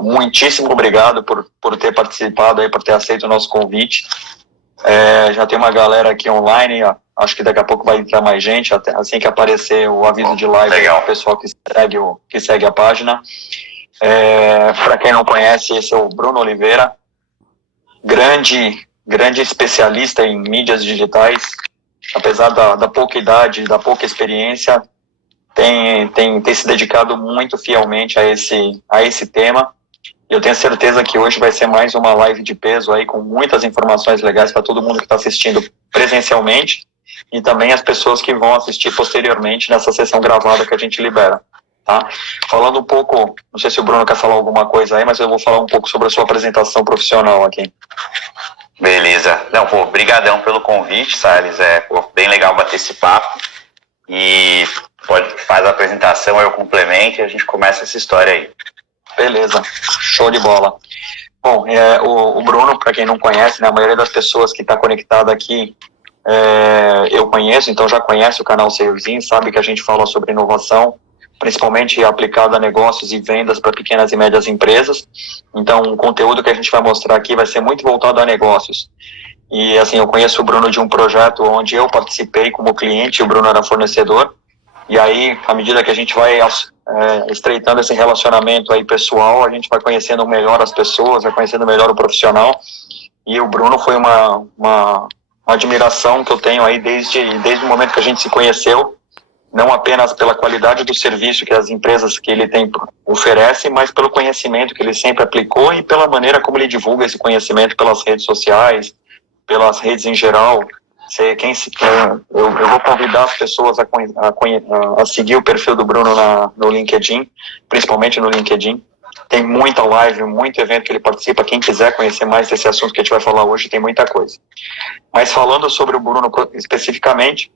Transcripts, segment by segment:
Muitíssimo obrigado por ter participado aí, por ter aceito o nosso convite. Já tem uma galera aqui online, ó, acho que daqui a pouco vai entrar mais gente, assim que aparecer o aviso de live, aí, o pessoal que segue a página. Para quem não conhece, esse é o Bruno Oliveira, grande especialista em mídias digitais, apesar da pouca idade, da pouca experiência, tem se dedicado muito fielmente a esse tema. Eu tenho certeza que hoje vai ser mais uma live de peso aí, com muitas informações legais para todo mundo que está assistindo presencialmente e também as pessoas que vão assistir posteriormente nessa sessão gravada que a gente libera, tá? Falando um pouco, não sei se o Bruno quer falar alguma coisa aí, mas eu vou falar um pouco sobre a sua apresentação profissional aqui. Beleza. Não, brigadão pelo convite, Salles. Bem legal bater esse papo. E faz a apresentação, eu complemento e a gente começa essa história aí. Beleza, show de bola. Bom, o Bruno, para quem não conhece, né, a maioria das pessoas que está conectada aqui, eu conheço, então já conhece o canal Salesin, sabe que a gente fala sobre inovação, principalmente aplicada a negócios e vendas para pequenas e médias empresas. Então, o conteúdo que a gente vai mostrar aqui vai ser muito voltado a negócios. E, assim, eu conheço o Bruno de um projeto onde eu participei como cliente, o Bruno era fornecedor. E aí, à medida que a gente vai estreitando esse relacionamento aí pessoal, a gente vai conhecendo melhor as pessoas, vai conhecendo melhor o profissional. E o Bruno foi uma admiração que eu tenho aí desde o momento que a gente se conheceu, não apenas pela qualidade do serviço que as empresas que ele oferece, mas pelo conhecimento que ele sempre aplicou e pela maneira como ele divulga esse conhecimento pelas redes sociais, pelas redes em geral. Eu vou convidar as pessoas a seguir o perfil do Bruno no LinkedIn, principalmente no LinkedIn. Tem muita live, muito evento que ele participa. Quem quiser conhecer mais desse assunto que a gente vai falar hoje, tem muita coisa. Mas falando sobre o Bruno especificamente,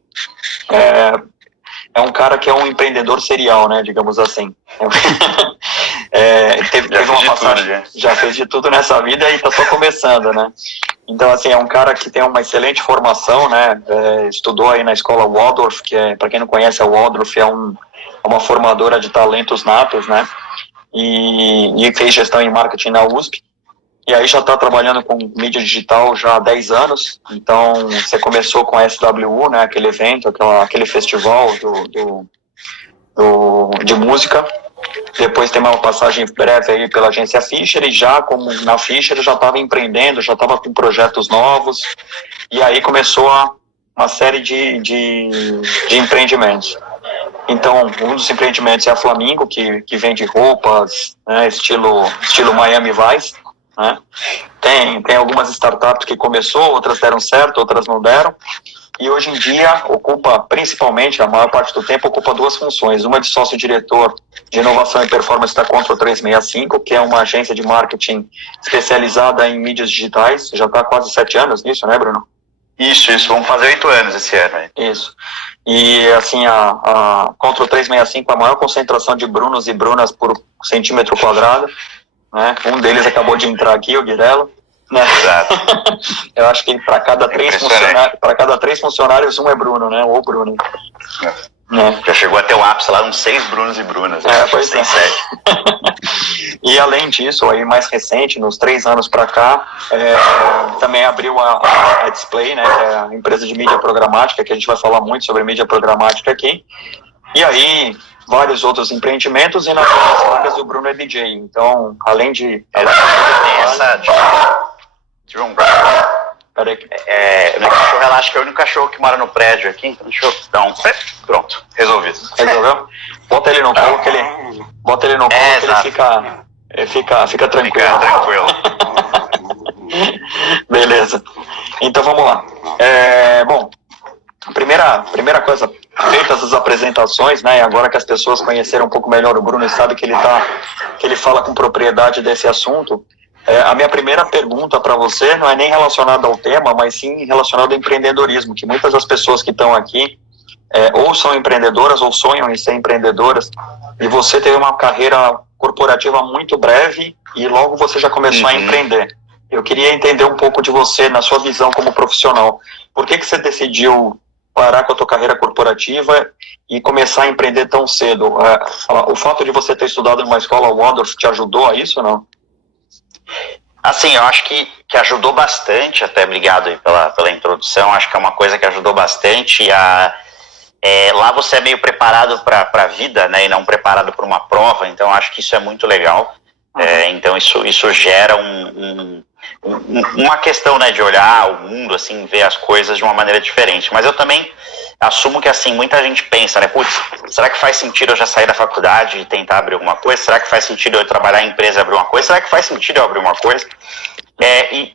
é um cara que é um empreendedor serial, né, digamos assim. Teve uma passagem, já fez de tudo nessa vida e está só começando, né? Então, assim, é um cara que tem uma excelente formação, né? Estudou aí na escola Waldorf, que para quem não conhece, a Waldorf é uma formadora de talentos natos, né? E fez gestão em marketing na USP. E aí já está trabalhando com mídia digital já há 10 anos. Então, você começou com a SWU, né? Aquele evento, aquele festival de música. Depois tem uma passagem breve aí pela agência Fischer, e já como na Fischer já estava empreendendo, já estava com projetos novos, e aí começou uma série de empreendimentos. Então, um dos empreendimentos é a Flamingo, que vende roupas, né, estilo Miami Vice, né? Tem algumas startups que começou, outras deram certo, outras não deram. E hoje em dia ocupa, principalmente, a maior parte do tempo, ocupa duas funções. Uma de sócio-diretor de inovação e performance da Control 365, que é uma agência de marketing especializada em mídias digitais. Já está há quase 7 anos nisso, né, Bruno? Isso. Vamos fazer 8 anos esse ano. Isso. E, assim, a Control 365 é a maior concentração de Brunos e Brunas por centímetro quadrado, né? Um deles acabou de entrar aqui, o Guirello. Né? Exato. Eu acho que para cada 3 funcionários, um é Bruno, né? Ou Bruno. Já chegou até o ápice lá, uns 6 Brunos e Brunas. Pois é. 7. E além disso, aí mais recente, nos 3 anos para cá, também abriu a Display, né? Que é a empresa de mídia programática, que a gente vai falar muito sobre mídia programática aqui. E aí, vários outros empreendimentos, e nas outras vagas o Bruno é DJ. Então, além de... Tive um cachorro. Peraí. Meu cachorro, ela acha que é o único cachorro que mora no prédio aqui. Então, deixa eu dar um... Pronto, resolvido. Resolveu? Bota ele no colo que ele... Bota ele no colo que ele fica tranquilo. Fica tranquilo. Beleza. Então, vamos lá. Bom, primeira coisa, feitas as apresentações, né, agora que as pessoas conheceram um pouco melhor o Bruno e sabem que ele fala com propriedade desse assunto, a minha primeira pergunta para você não é nem relacionada ao tema, mas sim relacionada ao empreendedorismo, que muitas das pessoas que estão aqui ou são empreendedoras ou sonham em ser empreendedoras, e você teve uma carreira corporativa muito breve e logo você já começou a empreender. Eu queria entender um pouco de você, na sua visão como profissional. Por que você decidiu parar com a tua carreira corporativa e começar a empreender tão cedo? O fato de você ter estudado numa escola Waldorf te ajudou a isso ou não? Assim, eu acho que ajudou bastante, até obrigado aí pela introdução, acho que é uma coisa que ajudou bastante. Lá você é meio preparado para a vida, né, e não preparado para uma prova, então acho que isso é muito legal. Então isso gera uma questão, né, de olhar o mundo, assim, ver as coisas de uma maneira diferente. Mas eu também assumo que, assim, muita gente pensa, né, putz, será que faz sentido eu já sair da faculdade e tentar abrir alguma coisa? Será que faz sentido eu trabalhar em empresa e abrir uma coisa? Será que faz sentido eu abrir uma coisa?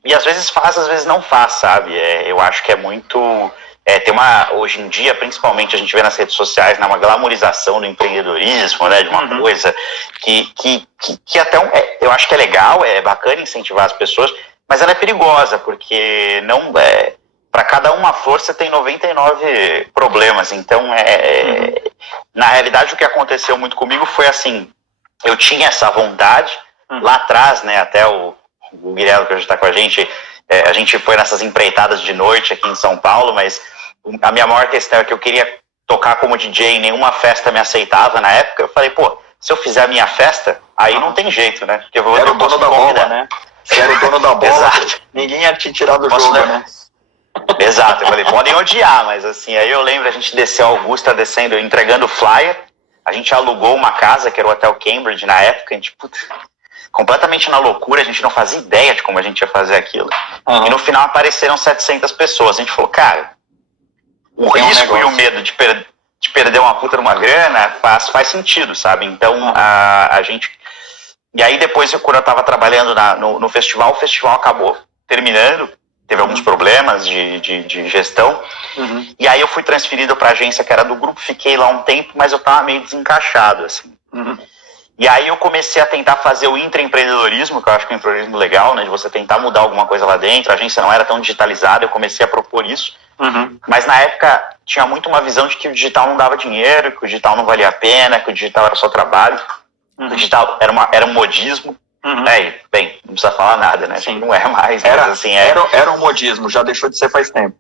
E às vezes faz, às vezes não faz, sabe? Eu acho que é muito... hoje em dia, principalmente, a gente vê nas redes sociais, né, uma glamorização do empreendedorismo, né, de uma coisa que até eu acho que é legal, é bacana incentivar as pessoas, mas ela é perigosa, porque não para cada uma flor você tem 99 problemas. Então, na realidade, o que aconteceu muito comigo foi assim, eu tinha essa vontade, lá atrás, né, até o Guilherme, que hoje está com a gente foi nessas empreitadas de noite aqui em São Paulo, mas a minha maior questão é que eu queria tocar como DJ, nenhuma festa me aceitava na época. Eu falei, pô, se eu fizer a minha festa, aí não tem jeito, né? Porque era o dono da bola, né? Você era o dono da bola, exato. Ninguém ia te tirar do jogo, né? Exato, eu falei, podem odiar, mas assim, aí eu lembro, a gente desceu a Augusta, entregando flyer, a gente alugou uma casa, que era o Hotel Cambridge na época, a gente, puta, completamente na loucura, a gente não fazia ideia de como a gente ia fazer aquilo. E no final apareceram 700 pessoas, a gente falou, cara, o risco e o medo de perder uma puta numa grana faz sentido, sabe? Então, a gente... E aí depois, quando eu tava trabalhando no festival, o festival acabou terminando, teve alguns problemas de gestão, e aí eu fui transferido para a agência que era do grupo, fiquei lá um tempo, mas eu tava meio desencaixado, assim. E aí eu comecei a tentar fazer o intraempreendedorismo, que eu acho que é um empreendedorismo legal, né, de você tentar mudar alguma coisa lá dentro, a agência não era tão digitalizada, eu comecei a propor isso, mas na época tinha muito uma visão de que o digital não dava dinheiro, que o digital não valia a pena, que o digital era só trabalho, que o digital era um modismo. Bem, não precisa falar nada, né? Sim. Não é mais, mas assim... Era um modismo, já deixou de ser faz tempo.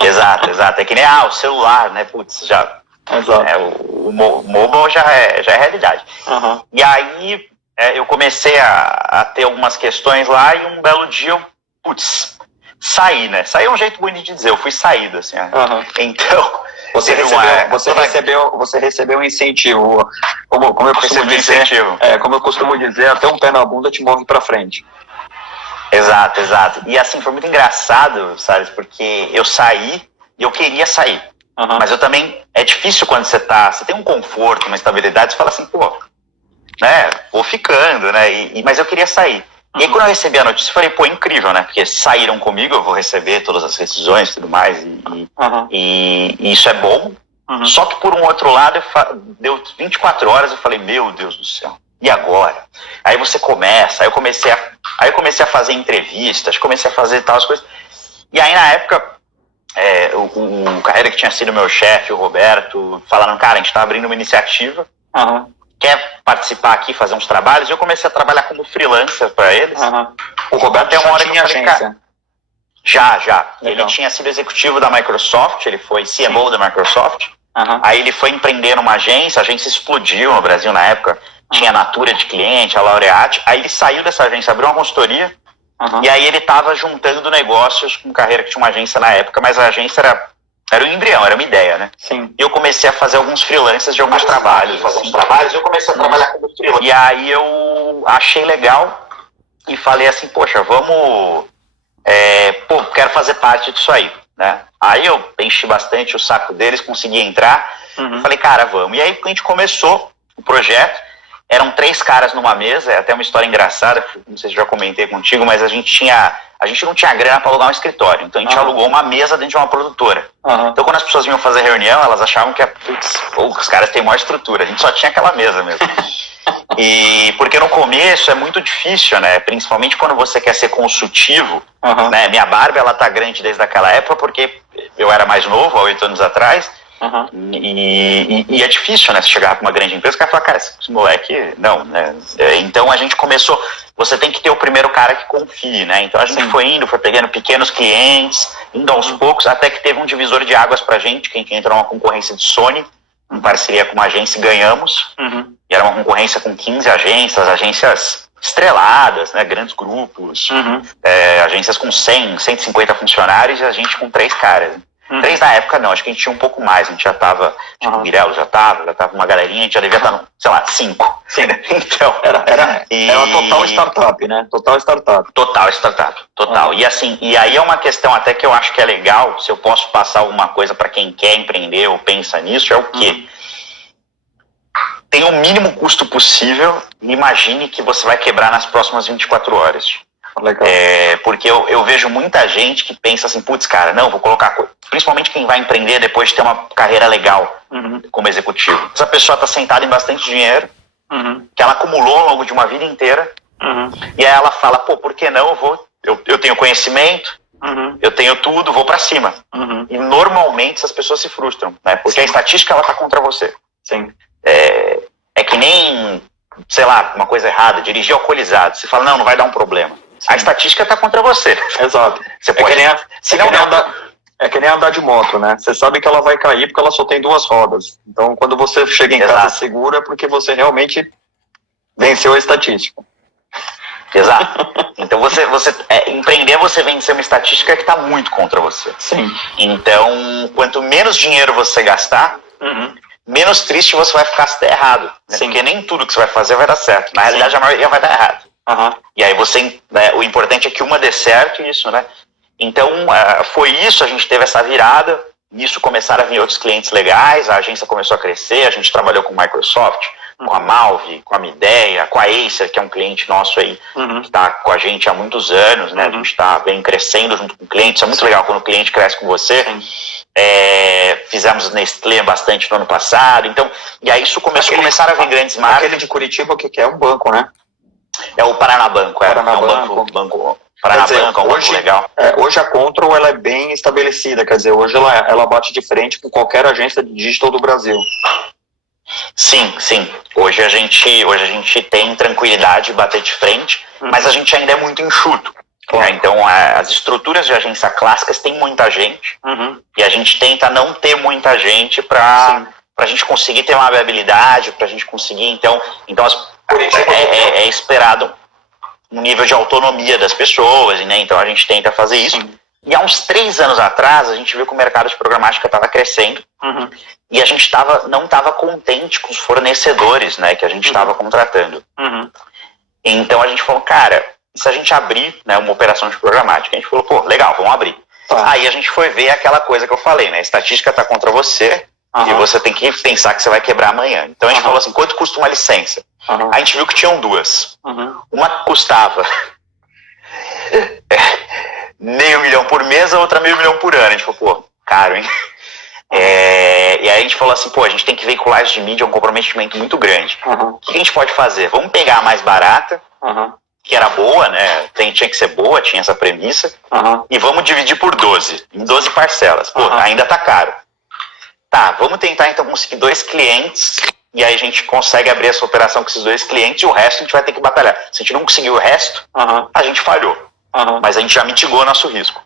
Exato. É que nem o celular, né? Putz, já... Exato. O mobile já é realidade. E aí eu comecei a ter algumas questões lá e um belo dia eu, saí, né? Saí é um jeito bonito de dizer, eu fui saído, assim. Então... Você recebeu um incentivo, como eu costumo dizer, como eu costumo dizer, até um pé na bunda te move pra frente. Exato. E assim, foi muito engraçado, sabe, porque eu saí e eu queria sair. Mas eu também, é difícil quando você tem um conforto, uma estabilidade, você fala assim, pô, né, vou ficando, né, mas eu queria sair. E aí quando eu recebi a notícia, eu falei, pô, incrível, né? Porque saíram comigo, eu vou receber todas as rescisões e tudo mais, e isso é bom. Só que por um outro lado, deu 24 horas, eu falei, meu Deus do céu, e agora? Aí você começa, aí eu comecei a fazer entrevistas, comecei a fazer tal as coisas. E aí na época, o carreira que tinha sido meu chefe, o Roberto, falaram, cara, a gente tá abrindo uma iniciativa, quer participar aqui, fazer uns trabalhos, e eu comecei a trabalhar como freelancer para eles. O Roberto já tinha agência? Já. Legal. Ele tinha sido executivo da Microsoft, ele foi CMO da Microsoft, aí ele foi empreender numa agência, a agência explodiu no Brasil na época, tinha a Natura de cliente, a Laureate, aí ele saiu dessa agência, abriu uma consultoria, e aí ele estava juntando negócios com carreira que tinha uma agência na época, mas a agência era um embrião, era uma ideia, né? Sim. E eu comecei a fazer alguns freelancers de alguns trabalhos. Eu comecei a trabalhar como freelancer. E aí eu achei legal e falei assim, poxa, quero fazer parte disso aí, né? Aí eu enchi bastante o saco deles, consegui entrar, falei, cara, vamos. E aí a gente começou o projeto, eram 3 caras numa mesa, é até uma história engraçada, não sei se já comentei contigo, mas a gente não tinha grana para alugar um escritório, então a gente alugou uma mesa dentro de uma produtora. Então quando as pessoas vinham fazer reunião, elas achavam que os caras têm maior estrutura, a gente só tinha aquela mesa mesmo. E porque no começo é muito difícil, né? Principalmente quando você quer ser consultivo, né? Minha barba, ela tá grande desde aquela época, porque eu era mais novo, há 8 anos atrás, e é difícil, né? Você chegar com uma grande empresa, o cara fala, cara, esse moleque, não, né? Então a gente começou, você tem que ter o primeiro cara que confie, né? Então a gente foi pegando pequenos clientes, indo aos poucos, até que teve um divisor de águas pra gente, que a gente entrou numa concorrência de Sony, em parceria com uma agência, e ganhamos. E era uma concorrência com 15 agências estreladas, né, grandes grupos, agências com 100, 150 funcionários, e a gente com 3 caras. 3 na época não, acho que a gente tinha um pouco mais, a gente já tava, o Mirello já tava uma galerinha, a gente já devia estar, no, sei lá, 5. Sim. Então, era total startup, né? Total startup. Total startup, total. E assim, e aí é uma questão até que eu acho que é legal, se eu posso passar alguma coisa para quem quer empreender ou pensa nisso, é o quê? Tem o mínimo custo possível e imagine que você vai quebrar nas próximas 24 horas. Legal. Porque eu vejo muita gente que pensa assim, putz, cara, não, vou colocar... Principalmente quem vai empreender depois de ter uma carreira legal como executivo. Essa pessoa está sentada em bastante dinheiro, que ela acumulou ao longo de uma vida inteira, e aí ela fala, pô, por que não eu tenho conhecimento, eu tenho tudo, vou para cima. E normalmente essas pessoas se frustram, né? Porque a estatística, ela tá contra você. Sim. É que nem, sei lá, uma coisa errada, dirigir alcoolizado. Você fala, não vai dar um problema. Sim. A estatística tá contra você. Exato. Você pode... É que nem andar de moto, né? Você sabe que ela vai cair porque ela só tem 2 rodas. Então, quando você chega em casa seguro, é porque você realmente venceu a estatística. Exato. Então, empreender, você vencer uma estatística que está muito contra você. Sim. Então, quanto menos dinheiro você gastar, menos triste você vai ficar se der errado. Né? Porque nem tudo que você vai fazer vai dar certo. Na realidade, a maioria vai dar errado. E aí o importante é que uma dê certo, isso, né? Então, foi isso, a gente teve essa virada, nisso começaram a vir outros clientes legais, a agência começou a crescer, a gente trabalhou com a Microsoft, com a Malve, com a Mideia, com a Acer, que é um cliente nosso aí, que está com a gente há muitos anos, né? A gente vem crescendo junto com o cliente, isso é muito legal quando o cliente cresce com você. Fizemos Nestlé bastante no ano passado, então, e aí isso começaram a vir grandes marcas. Aquele de Curitiba, que é um banco, né? É o Paranabanco, é um banco Paranabanco, é um banco legal. Hoje a Control, ela é bem estabelecida, quer dizer, hoje ela bate de frente com qualquer agência de digital do Brasil. Sim. Hoje a gente tem tranquilidade de bater de frente, mas a gente ainda é muito enxuto. Claro. Né? Então, as estruturas de agência clássicas têm muita gente, e a gente tenta não ter muita gente para a gente conseguir ter uma viabilidade, para a gente conseguir, então é esperado um nível de autonomia das pessoas, né? Então a gente tenta fazer isso. E há uns 3 anos atrás, a gente viu que o mercado de programática estava crescendo, e a gente não estava contente com os fornecedores, né, que a gente estava contratando. Então a gente falou, cara, e se a gente abrir, né, uma operação de programática? A gente falou, pô, legal, vamos abrir. Aí a gente foi ver aquela coisa que eu falei, né, a estatística está contra você, e você tem que pensar que você vai quebrar amanhã. Então a gente falou assim, quanto custa uma licença? A gente viu que tinham 2. Uma custava $500 mil por mês, a outra $500 mil por ano. A gente falou, pô, caro, hein? E aí a gente falou assim, pô, a gente tem que veicular isso de mídia, é um comprometimento muito grande. O que a gente pode fazer? Vamos pegar a mais barata, que era boa, né? Tinha que ser boa, tinha essa premissa, e vamos dividir por 12, em 12 parcelas. Pô, ainda tá caro. Tá, vamos tentar então conseguir 2 clientes, e aí a gente consegue abrir essa operação com esses 2 clientes, e o resto a gente vai ter que batalhar. Se a gente não conseguir o resto, a gente falhou. Mas a gente já mitigou nosso risco.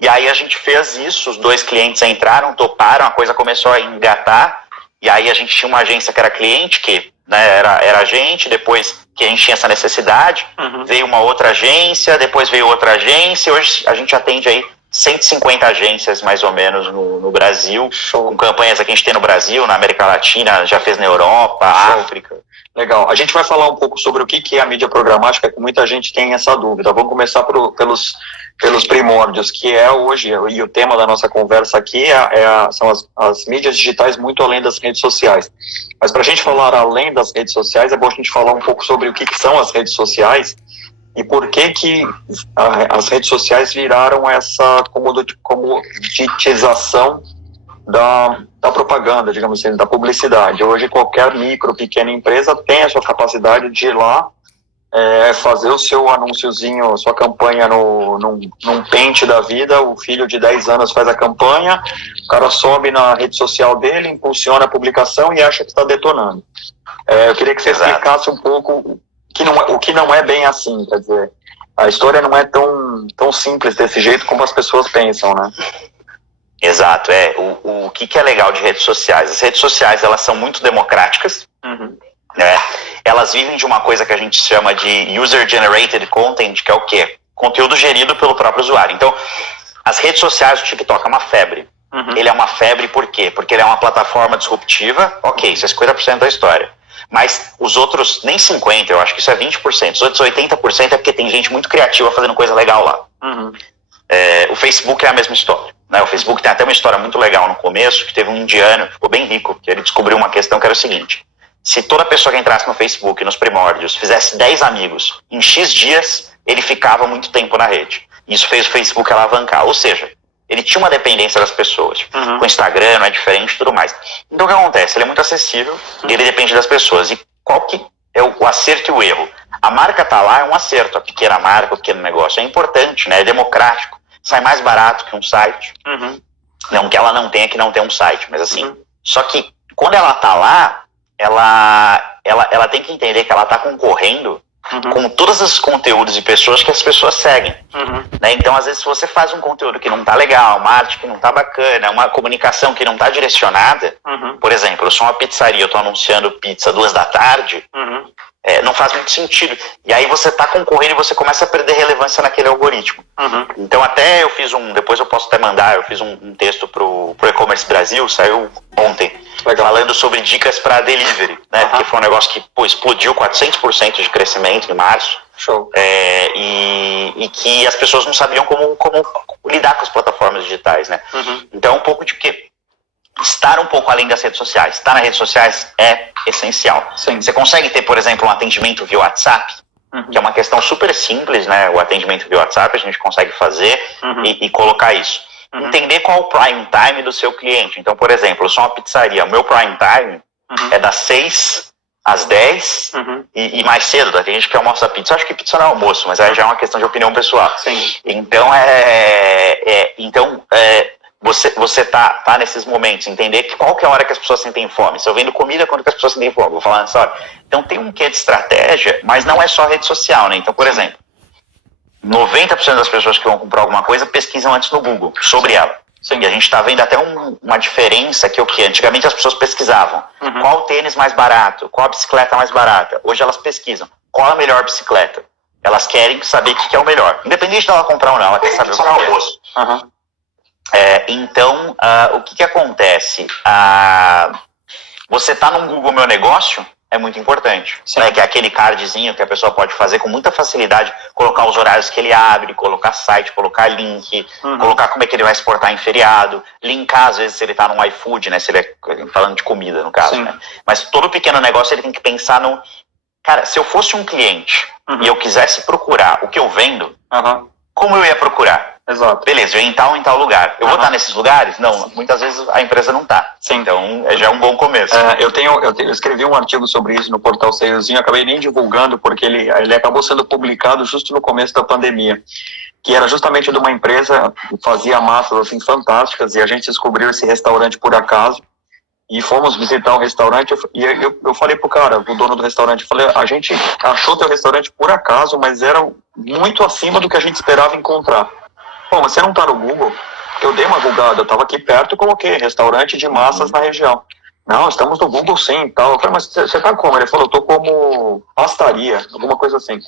E aí a gente fez isso, os 2 clientes entraram, toparam, a coisa começou a engatar, e aí a gente tinha uma agência que era cliente, que, né, era a gente, depois que a gente tinha essa necessidade, veio uma outra agência, depois veio outra agência, hoje a gente atende aí 150 agências, mais ou menos, no Brasil, com campanhas aqui a gente tem no Brasil, na América Latina, já fez na Europa, África. Legal. A gente vai falar um pouco sobre o que é a mídia programática, que muita gente tem essa dúvida. Vamos começar pelos primórdios, que é hoje, e o tema da nossa conversa aqui são as mídias digitais muito além das redes sociais. Mas para a gente falar além das redes sociais, é bom a gente falar um pouco sobre o que são as redes sociais, e por que as redes sociais viraram essa comoditização da propaganda, digamos assim, da publicidade. Hoje qualquer micro, pequena empresa tem a sua capacidade de ir lá, fazer o seu anúnciozinho, sua campanha num pente da vida, o filho de 10 anos faz a campanha, o cara sobe na rede social dele, impulsiona a publicação e acha que está detonando. Eu queria que você explicasse um pouco o que não é bem assim, quer dizer, a história não é tão tão simples desse jeito como as pessoas pensam, né? Exato, o que é legal de redes sociais? As redes sociais, elas são muito democráticas, né? Elas vivem de uma coisa que a gente chama de user-generated content, que é o quê? Conteúdo gerido pelo próprio usuário. Então, as redes sociais, o TikTok é uma febre. Ele é uma febre por quê? Porque ele é uma plataforma disruptiva, ok, isso é 50% da história. Mas os outros, nem 50%, eu acho que isso é 20%. Os outros 80% é porque tem gente muito criativa fazendo coisa legal lá. O Facebook é a mesma história, né? O Facebook tem até uma história muito legal no começo, que teve um indiano que ficou bem rico, que ele descobriu uma questão que era o seguinte: se toda pessoa que entrasse no Facebook, nos primórdios, fizesse 10 amigos, em X dias, ele ficava muito tempo na rede. Isso fez o Facebook alavancar, ou seja, ele tinha uma dependência das pessoas. Com o Instagram não é diferente e tudo mais. Então o que acontece? Ele é muito acessível e ele depende das pessoas. E qual que é o acerto e o erro? A marca tá lá, é um acerto. A pequena marca, o pequeno negócio. É importante, né? É democrático. Sai mais barato que um site. Não que ela não tenha que não ter um site, mas assim. Só que quando ela tá lá, ela tem que entender que ela tá concorrendo com todos os conteúdos e pessoas que as pessoas seguem. Né? Então, às vezes, se você faz um conteúdo que não tá legal, uma arte que não tá bacana, uma comunicação que não tá direcionada, por exemplo, eu sou uma pizzaria, eu tô anunciando pizza 2 da tarde, não faz muito sentido. E aí você tá concorrendo e você começa a perder relevância naquele algoritmo. Então, até eu fiz depois eu posso até mandar, eu fiz um texto pro E-Commerce Brasil, saiu ontem, falando sobre dicas para delivery, né? Porque foi um negócio que explodiu 400% de crescimento em março. Show. E que as pessoas não sabiam como lidar com as plataformas digitais, né? Então, um pouco de quê? Estar um pouco além das redes sociais. Estar nas redes sociais é essencial. Sim. Você consegue ter, por exemplo, um atendimento via WhatsApp, que é uma questão super simples, né? O atendimento via WhatsApp a gente consegue fazer e colocar isso. Entender qual o prime time do seu cliente. Então, por exemplo, eu sou uma pizzaria, o meu prime time é das 6 às 10 e mais cedo. Tem gente que almoça pizza. Eu acho que pizza não é almoço, mas aí já é uma questão de opinião pessoal. Sim. Então, você tá nesses momentos, entender qual que é a hora que as pessoas sentem fome. Se eu vendo comida, quando que as pessoas sentem fome? Vou falar nessa hora. Então tem um quê de estratégia, mas não é só rede social, né? Então, por exemplo, 90% das pessoas que vão comprar alguma coisa pesquisam antes no Google sobre ela. Sim. E a gente está vendo até uma diferença que é o que? Antigamente as pessoas pesquisavam qual o tênis mais barato, qual a bicicleta mais barata. Hoje elas pesquisam qual a melhor bicicleta. Elas querem saber o que é o melhor. Independente de ela comprar ou não, ela quer saber o que é o almoço. Então, o que acontece? Você tá no Google Meu Negócio é muito importante, né? Que é aquele cardzinho que a pessoa pode fazer com muita facilidade, colocar os horários que ele abre, colocar site, colocar link, colocar como é que ele vai exportar em feriado, linkar às vezes se ele tá no iFood, né? Se ele é falando de comida, no caso, né? Mas todo pequeno negócio ele tem que pensar no... Cara, se eu fosse um cliente e eu quisesse procurar o que eu vendo, como eu ia procurar? Exato. Beleza, eu ia em tal lugar. Eu vou estar nesses lugares? Não, muitas vezes a empresa não está. Então, já é um bom começo. Eu escrevi um artigo sobre isso no portal Salezinho, acabei nem divulgando, porque ele acabou sendo publicado justo no começo da pandemia, que era justamente de uma empresa que fazia massas assim, fantásticas, e a gente descobriu esse restaurante por acaso, e fomos visitar o restaurante, e eu falei pro cara, o dono do restaurante, falei, a gente achou teu restaurante por acaso, mas era muito acima do que a gente esperava encontrar. Pô, mas você não tá no Google? Eu dei uma googada, eu tava aqui perto e coloquei restaurante de massas na região. Não, estamos no Google sim e tal. Eu falei, mas você tá como? Ele falou, eu tô como pastaria, alguma coisa assim.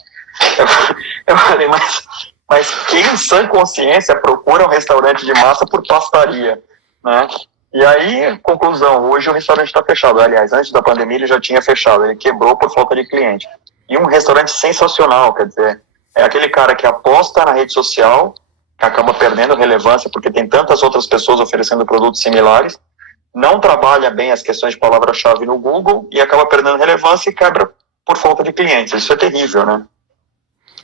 Eu falei, mas quem em sã consciência procura um restaurante de massa por pastaria, né? E aí, conclusão, hoje o restaurante está fechado. Aliás, antes da pandemia ele já tinha fechado, ele quebrou por falta de cliente. E um restaurante sensacional, quer dizer, é aquele cara que aposta na rede social, que acaba perdendo relevância porque tem tantas outras pessoas oferecendo produtos similares, não trabalha bem as questões de palavra-chave no Google e acaba perdendo relevância e quebra por falta de clientes. Isso é terrível, né?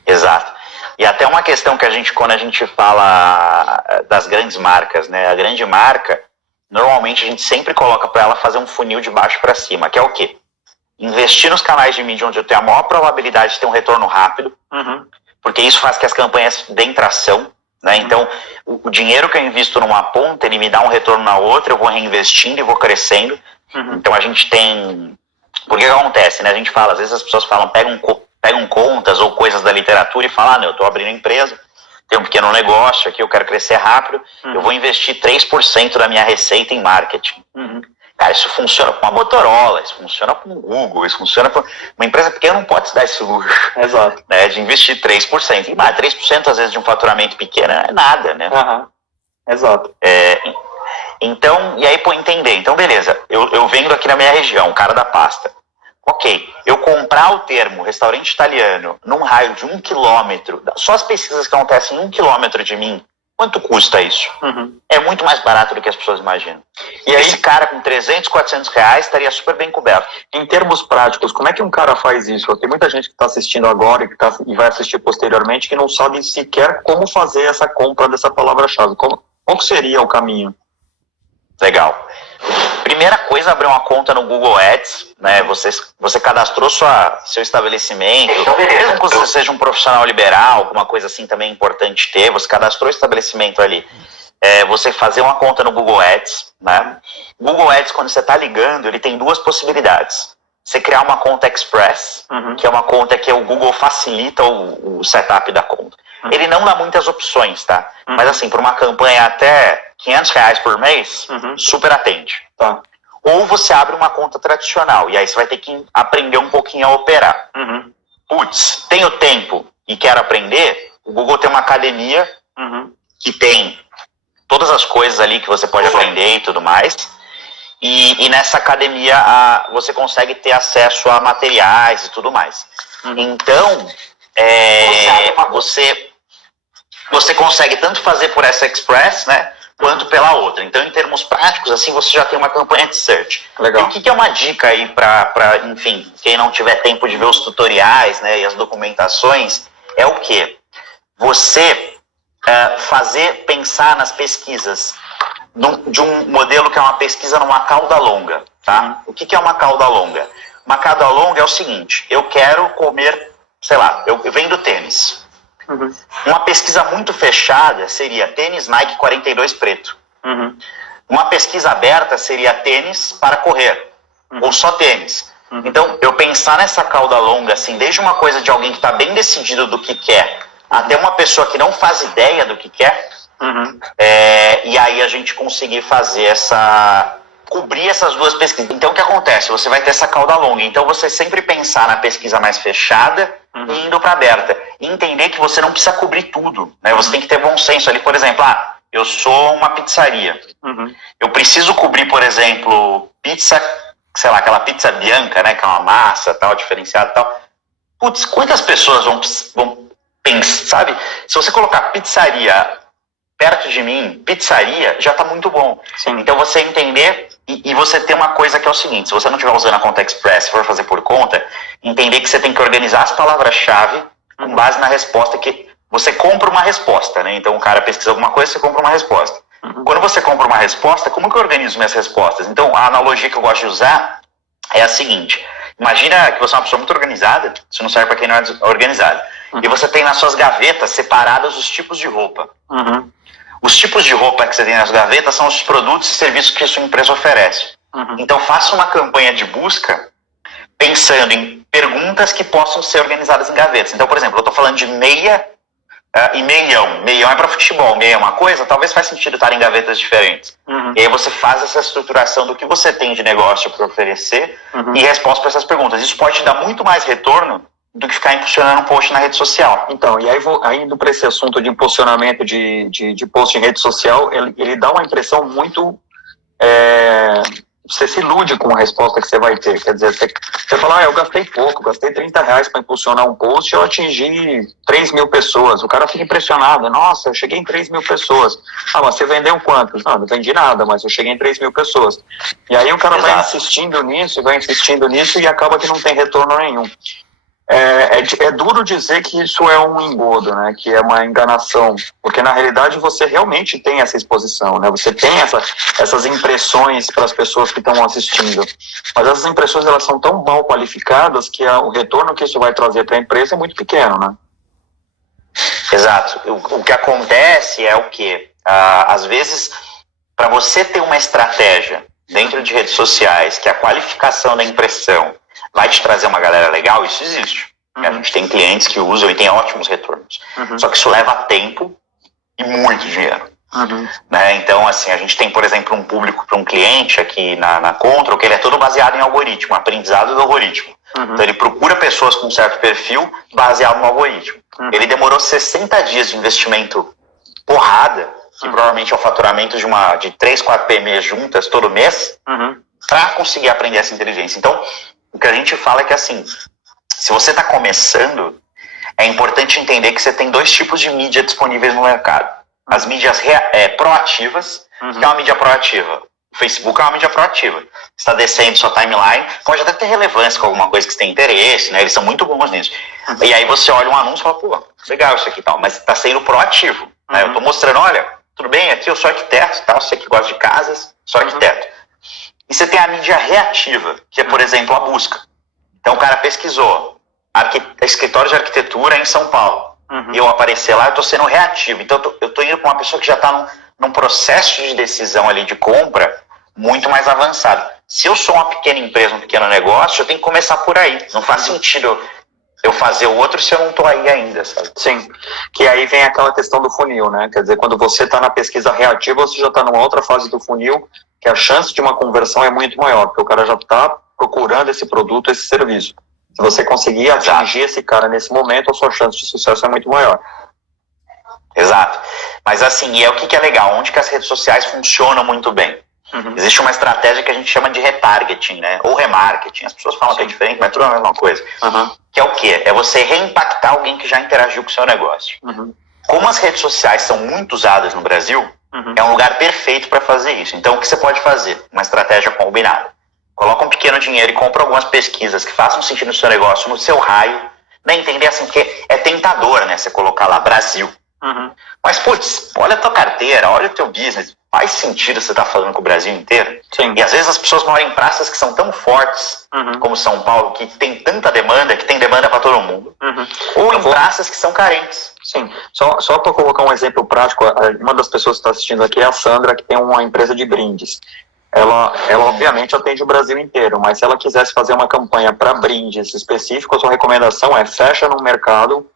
Exato. E até uma questão que quando a gente fala das grandes marcas, né? A grande marca, normalmente a gente sempre coloca para ela fazer um funil de baixo para cima, que é o quê? Investir nos canais de mídia onde eu tenho a maior probabilidade de ter um retorno rápido, porque isso faz que as campanhas deem tração, né? Então, o dinheiro que eu invisto numa ponta, ele me dá um retorno na outra, eu vou reinvestindo e vou crescendo. Então, a gente tem... Por que acontece, né? A gente fala, às vezes as pessoas falam, pegam contas ou coisas da literatura e falam, eu tô abrindo empresa, tenho um pequeno negócio aqui, eu quero crescer rápido, eu vou investir 3% da minha receita em marketing. Cara, isso funciona com a Motorola, isso funciona com o Google, isso funciona com... Uma empresa pequena não pode se dar esse luxo. Exato. Né, de investir 3%. E 3% às vezes de um faturamento pequeno é nada, né? Exato. Então, e aí, pô, entender. Então, beleza, eu vendo aqui na minha região, o cara da pasta. Ok, eu comprar o termo restaurante italiano num raio de 1 quilômetro, só as pesquisas que acontecem em 1 quilômetro de mim, quanto custa isso? É muito mais barato do que as pessoas imaginam. E aí, esse cara com 300, 400 reais estaria super bem coberto. Em termos práticos, como é que um cara faz isso? Tem muita gente que está assistindo agora e vai assistir posteriormente que não sabe sequer como fazer essa compra dessa palavra-chave. Qual seria o caminho? Legal. Primeira coisa, abrir uma conta no Google Ads, né? Você cadastrou seu estabelecimento, mesmo que você seja um profissional liberal, alguma coisa assim também é importante ter, você cadastrou o estabelecimento ali. Você fazer uma conta no Google Ads, né? Google Ads, quando você está ligando, ele tem duas possibilidades. Você criar uma conta Express, que é uma conta que o Google facilita o setup da conta. Ele não dá muitas opções, tá? Mas assim, para uma campanha até 500 reais por mês, super atende. Tá. Ou você abre uma conta tradicional, e aí você vai ter que aprender um pouquinho a operar. Putz, tenho tempo e quero aprender, o Google tem uma academia que tem todas as coisas ali que você pode aprender e tudo mais. E nessa academia você consegue ter acesso a materiais e tudo mais. Então, você consegue tanto fazer por essa Express, né, quanto pela outra. Então, em termos práticos, assim, você já tem uma campanha de search. Legal. E o que é uma dica aí para, enfim, quem não tiver tempo de ver os tutoriais, né, e as documentações, é o quê? Você pensar nas pesquisas de um modelo que é uma pesquisa numa cauda longa, tá? O que é uma cauda longa? Uma cauda longa é o seguinte: eu quero comer, sei lá, eu vendo tênis. Uma pesquisa muito fechada seria tênis Nike 42 preto. Uma pesquisa aberta seria tênis para correr, ou só tênis. Então, eu pensar nessa cauda longa, assim, desde uma coisa de alguém que está bem decidido do que quer, até uma pessoa que não faz ideia do que quer, e aí a gente conseguir fazer cobrir essas duas pesquisas. Então, o que acontece? Você vai ter essa cauda longa. Então, você sempre pensar na pesquisa mais fechada e indo para aberta. E entender que você não precisa cobrir tudo, né? Você tem que ter bom senso ali. Por exemplo, eu sou uma pizzaria. Eu preciso cobrir, por exemplo, pizza, sei lá, aquela pizza bianca, né? Que é uma massa, tal, diferenciada e tal. Putz, quantas pessoas vão pensar, sabe? Se você colocar pizzaria perto de mim, pizzaria, já está muito bom. Então, você entender e você ter uma coisa que é o seguinte: se você não estiver usando a conta Express, se for fazer por conta, entender que você tem que organizar as palavras-chave com base na resposta que... Você compra uma resposta, né? Então, o cara pesquisa alguma coisa, você compra uma resposta. Quando você compra uma resposta, como que eu organizo minhas respostas? Então, a analogia que eu gosto de usar é a seguinte: imagina que você é uma pessoa muito organizada, isso não serve para quem não é organizado, e você tem nas suas gavetas separadas os tipos de roupa. Os tipos de roupa que você tem nas gavetas são os produtos e serviços que a sua empresa oferece. Então, faça uma campanha de busca pensando em perguntas que possam ser organizadas em gavetas. Então, por exemplo, eu estou falando de meia e meião. Meião é para futebol, meia é uma coisa, talvez faz sentido estar em gavetas diferentes. E aí você faz essa estruturação do que você tem de negócio para oferecer e resposta para essas perguntas. Isso pode te dar muito mais retorno do que ficar impulsionando um post na rede social. Então, e aí indo para esse assunto de impulsionamento de post em rede social, ele dá uma impressão muito... você se ilude com a resposta que você vai ter. Quer dizer, você fala, eu gastei pouco, gastei 30 reais para impulsionar um post e eu atingi 3 mil pessoas. O cara fica impressionado. Nossa, eu cheguei em 3 mil pessoas. Mas você vendeu quantos? Não vendi nada, mas eu cheguei em 3 mil pessoas. E aí o cara vai insistindo nisso e acaba que não tem retorno nenhum. É duro dizer que isso é um engodo, né? Que é uma enganação, porque na realidade você realmente tem essa exposição, né? Você tem essas impressões para as pessoas que estão assistindo, mas essas impressões elas são tão mal qualificadas que o retorno que isso vai trazer para a empresa é muito pequeno, né? Exato. O que acontece é o quê? Às vezes, para você ter uma estratégia dentro de redes sociais que a qualificação da impressão vai te trazer uma galera legal, isso existe. A gente tem clientes que usam e tem ótimos retornos. Só que isso leva tempo e muito dinheiro. Né? Então, assim, a gente tem, por exemplo, um público para um cliente aqui na Control, que ele é todo baseado em algoritmo, aprendizado do algoritmo. Então, ele procura pessoas com um certo perfil baseado no algoritmo. Ele demorou 60 dias de investimento porrada, que provavelmente é o faturamento de 3, 4 PMEs juntas todo mês, para conseguir aprender essa inteligência. Então, o que a gente fala é que, assim, se você está começando, é importante entender que você tem 2 tipos de mídia disponíveis no mercado. As mídias proativas, que é uma mídia proativa. O Facebook é uma mídia proativa. Você está descendo sua timeline, pode até ter relevância com alguma coisa que você tem interesse, né? Eles são muito bons nisso. E aí você olha um anúncio e fala, pô, legal isso aqui e tal, mas está sendo proativo. Né? Eu estou mostrando, olha, tudo bem, aqui eu sou arquiteto, tal, você que gosta de casas, sou arquiteto. E você tem a mídia reativa, que é, por exemplo, a busca. Então o cara pesquisou escritório de arquitetura em São Paulo. E eu aparecer lá, eu estou sendo reativo. Então eu estou indo para uma pessoa que já está num processo de decisão ali de compra muito mais avançado. Se eu sou uma pequena empresa, um pequeno negócio, eu tenho que começar por aí. Não faz sentido eu fazer o outro se eu não estou aí ainda, sabe? Sim, que aí vem aquela questão do funil, né? Quer dizer, quando você está na pesquisa reativa, você já está numa outra fase do funil, que a chance de uma conversão é muito maior, porque o cara já está procurando esse produto, esse serviço. Se você conseguir atingir esse cara nesse momento, a sua chance de sucesso é muito maior. Exato. Mas assim, e é o que é legal, onde que as redes sociais funcionam muito bem. Existe uma estratégia que a gente chama de retargeting, né? Ou remarketing. As pessoas falam que é diferente, mas tudo é a mesma coisa. Que é o quê? É você reimpactar alguém que já interagiu com o seu negócio. Como as redes sociais são muito usadas no Brasil, é um lugar perfeito para fazer isso. Então, o que você pode fazer? Uma estratégia combinada. Coloca um pequeno dinheiro e compra algumas pesquisas que façam sentido no seu negócio, no seu raio. Né? Entender assim, porque é tentador, né? Você colocar lá Brasil. Mas, putz, olha a tua carteira, olha o teu business. Faz sentido você estar falando com o Brasil inteiro? Sim. E às vezes as pessoas moram em praças que são tão fortes, como São Paulo, que tem tanta demanda, que tem demanda para todo mundo. Ou em praças que são carentes. Sim. Só para colocar um exemplo prático, uma das pessoas que está assistindo aqui é a Sandra, que tem uma empresa de brindes. Ela obviamente atende o Brasil inteiro, mas se ela quisesse fazer uma campanha para brindes específicos, a sua recomendação é fecha num mercado,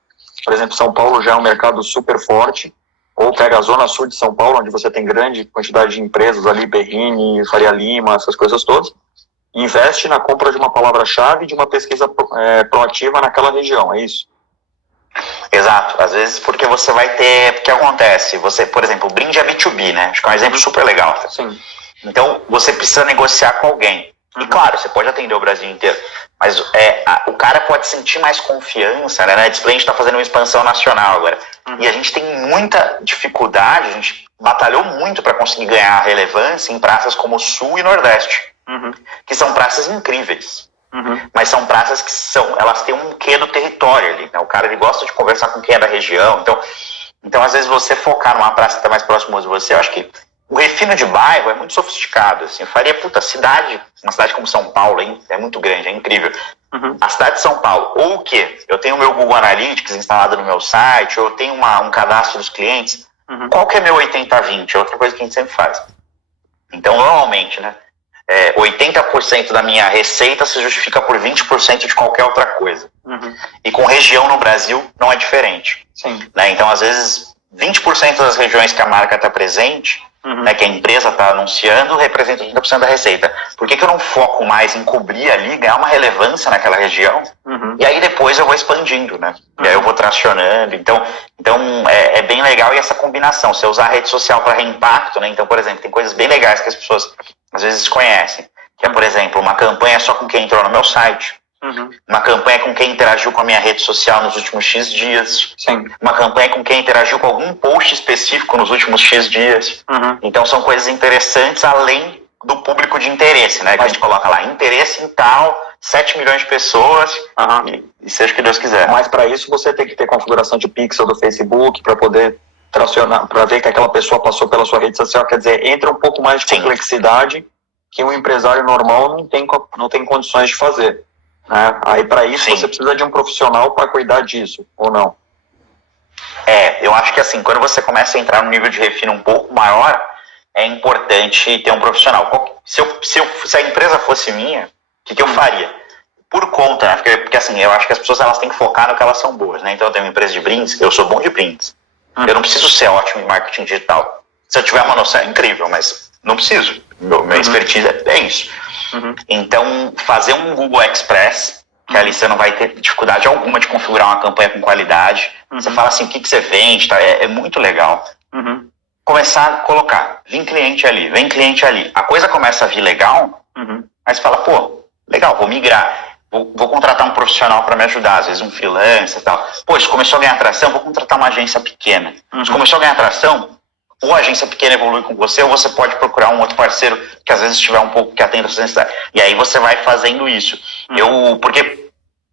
por exemplo, São Paulo já é um mercado super forte, ou pega a zona sul de São Paulo, onde você tem grande quantidade de empresas ali, Berrini, Faria Lima, essas coisas todas, investe na compra de uma palavra-chave de uma pesquisa proativa naquela região, é isso? Exato, às vezes porque você vai ter, o que acontece, você, por exemplo, o brinde é B2B, né, acho que é um exemplo super legal. Sim. Então, você precisa negociar com alguém. E claro, você pode atender o Brasil inteiro, mas o cara pode sentir mais confiança, né? A gente está fazendo uma expansão nacional agora. E a gente tem muita dificuldade, a gente batalhou muito para conseguir ganhar relevância em praças como o Sul e Nordeste, que são praças incríveis. Mas são praças que elas têm um quê do território ali, né? O cara ele gosta de conversar com quem é da região, então às vezes você focar numa praça que está mais próximo de você, eu acho que o refino de bairro é muito sofisticado, assim, eu faria, cidade, uma cidade como São Paulo, hein, é muito grande, é incrível. A cidade de São Paulo, ou o quê? Eu tenho o meu Google Analytics instalado no meu site, ou eu tenho um cadastro dos clientes, qual que é meu 80-20? É outra coisa que a gente sempre faz. Então, normalmente, né, 80% da minha receita se justifica por 20% de qualquer outra coisa. E com região no Brasil não é diferente. Sim. Né? Então, às vezes, 20% das regiões que a marca está presente, né, que a empresa está anunciando, representa 80% da receita. Por que eu não foco mais em cobrir ali, ganhar uma relevância naquela região, e aí depois eu vou expandindo, né? E aí eu vou tracionando. Então é bem legal e essa combinação, você usar a rede social para reimpacto, né? Então, por exemplo, tem coisas bem legais que as pessoas às vezes desconhecem, que é, por exemplo, uma campanha só com quem entrou no meu site, uma campanha com quem interagiu com a minha rede social nos últimos X dias. Sim. Uma campanha com quem interagiu com algum post específico nos últimos X dias. Então são coisas interessantes além do público de interesse, né? Que a gente coloca lá, interesse em tal, 7 milhões de pessoas, e seja o que Deus quiser. Mas para isso você tem que ter configuração de pixel do Facebook para poder tracionar, para ver que aquela pessoa passou pela sua rede social. Quer dizer, entra um pouco mais de complexidade que um empresário normal não tem condições de fazer. Né? Aí para isso você precisa de um profissional para cuidar disso, ou não? Eu acho que assim, quando você começa a entrar num nível de refino um pouco maior, é importante ter um profissional. Se a empresa fosse minha, o que eu faria? Por conta, né? Porque assim, eu acho que as pessoas elas têm que focar no que elas são boas, né? Então eu tenho uma empresa de brindes, eu sou bom de brindes. Eu não preciso ser ótimo em marketing digital. Se eu tiver uma noção, é incrível, mas não preciso. Minha expertise é isso. Então, fazer um Google Express, que ali você não vai ter dificuldade alguma de configurar uma campanha com qualidade. Você fala assim, o que você vende, tá? É muito legal. Começar a colocar, vem cliente ali. A coisa começa a vir legal, aí você fala, pô, legal, vou migrar. Vou contratar um profissional para me ajudar, às vezes um freelancer e tal. Pô, isso começou a ganhar atração, vou contratar uma agência pequena. Isso começou a ganhar atração, ou a agência pequena evolui com você, ou você pode procurar um outro parceiro que às vezes tiver um pouco que atenda a sua necessidade. E aí você vai fazendo isso. Porque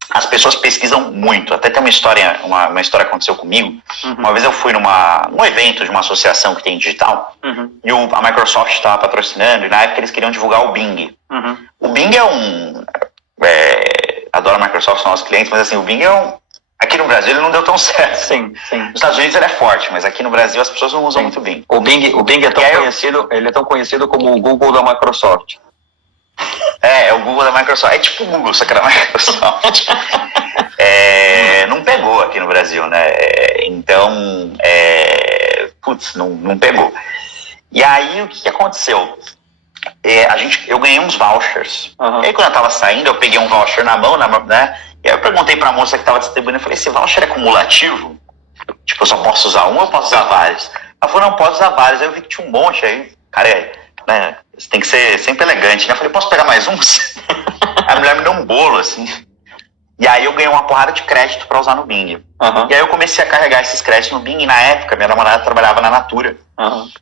as pessoas pesquisam muito. Até tem uma história que aconteceu comigo. Uma vez eu fui num evento de uma associação que tem digital, e a Microsoft estava patrocinando, e na época eles queriam divulgar o Bing. O Bing adoro a Microsoft, são nossos clientes, mas assim, o Bing aqui no Brasil ele não deu tão certo. Sim. Nos Estados Unidos ele é forte, mas aqui no Brasil as pessoas não usam muito o Bing. O Bing é tão conhecido como o Google da Microsoft. É o Google da Microsoft. É tipo o Google, só que da Microsoft. Não pegou aqui no Brasil, né? Então, não pegou. E aí, o que aconteceu? Eu ganhei uns vouchers. E aí, quando eu tava saindo, eu peguei um voucher na mão, né? E aí eu perguntei pra moça que tava distribuindo, eu falei, esse voucher é cumulativo? Tipo, eu só posso usar um ou eu posso usar vários? Ela falou, não, pode usar vários. Aí eu vi que tinha um monte aí. Cara, né? Você tem que ser sempre elegante, né? Eu falei, posso pegar mais uns? A mulher me deu um bolo, assim. E aí eu ganhei uma porrada de crédito pra usar no Bing. E aí eu comecei a carregar esses créditos no Bing, e na época minha namorada trabalhava na Natura.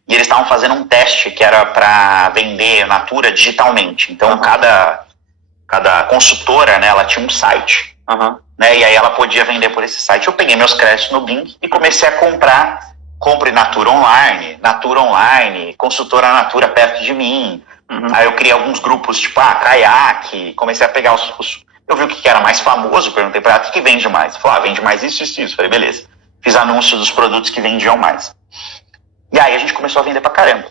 E eles estavam fazendo um teste que era pra vender Natura digitalmente. Então cada consultora, né, ela tinha um site. Né, e aí ela podia vender por esse site. Eu peguei meus créditos no Bing e comecei a compre Natura online, consultora Natura perto de mim. Aí eu criei alguns grupos, tipo, caiaque, comecei a pegar eu vi o que era mais famoso, perguntei pra ela, o que vende mais? Ela falou, vende mais isso. Falei, beleza. Fiz anúncio dos produtos que vendiam mais. E aí a gente começou a vender pra caramba.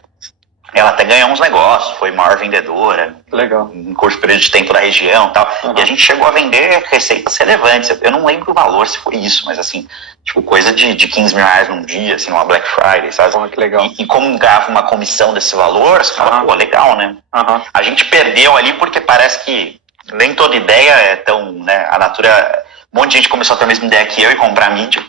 Ela até ganhou uns negócios, foi maior vendedora. Legal. Em curto período de tempo da região e tal. E a gente chegou a vender receitas relevantes. Eu não lembro o valor, se foi isso, mas assim, tipo, coisa de 15 mil reais num dia, assim, numa Black Friday, sabe? Que legal. E como ganhava uma comissão desse valor, você fala, pô, legal, né? A gente perdeu ali porque parece que nem toda ideia é tão, né? A Natura, um monte de gente começou a ter a mesma ideia que eu e comprar mídia.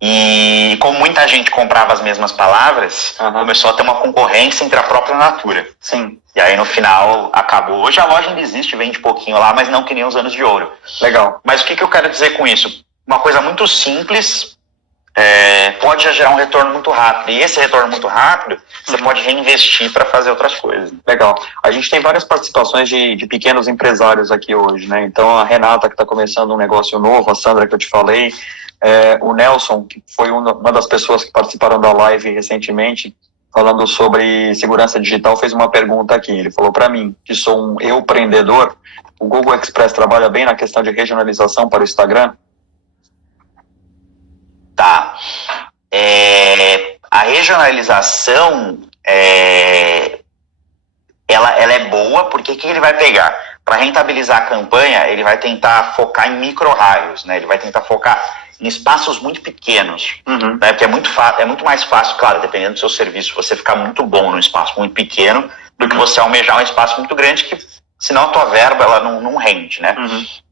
E como muita gente comprava as mesmas palavras, começou a ter uma concorrência entre a própria Natura. Sim. E aí no final acabou. Hoje a loja ainda existe, vende pouquinho lá, mas não que nem os anos de ouro. Legal. Mas o que eu quero dizer com isso? Uma coisa muito simples pode já gerar um retorno muito rápido. E esse retorno muito rápido, você pode reinvestir para fazer outras coisas. Legal. A gente tem várias participações de pequenos empresários aqui hoje, né? Então a Renata, que está começando um negócio novo, a Sandra, que eu te falei, o Nelson, que foi uma das pessoas que participaram da live recentemente, falando sobre segurança digital, fez uma pergunta aqui. Ele falou para mim, que sou um empreendedor, o Google Express trabalha bem na questão de regionalização para o Instagram? Tá. A regionalização, ela é boa, porque o que ele vai pegar? Para rentabilizar a campanha, ele vai tentar focar em micro-raios, né? Ele vai tentar focar em espaços muito pequenos, né? Porque é muito mais fácil, claro, dependendo do seu serviço, você ficar muito bom num espaço muito pequeno, do que você almejar um espaço muito grande, que senão a tua verba ela não rende, né?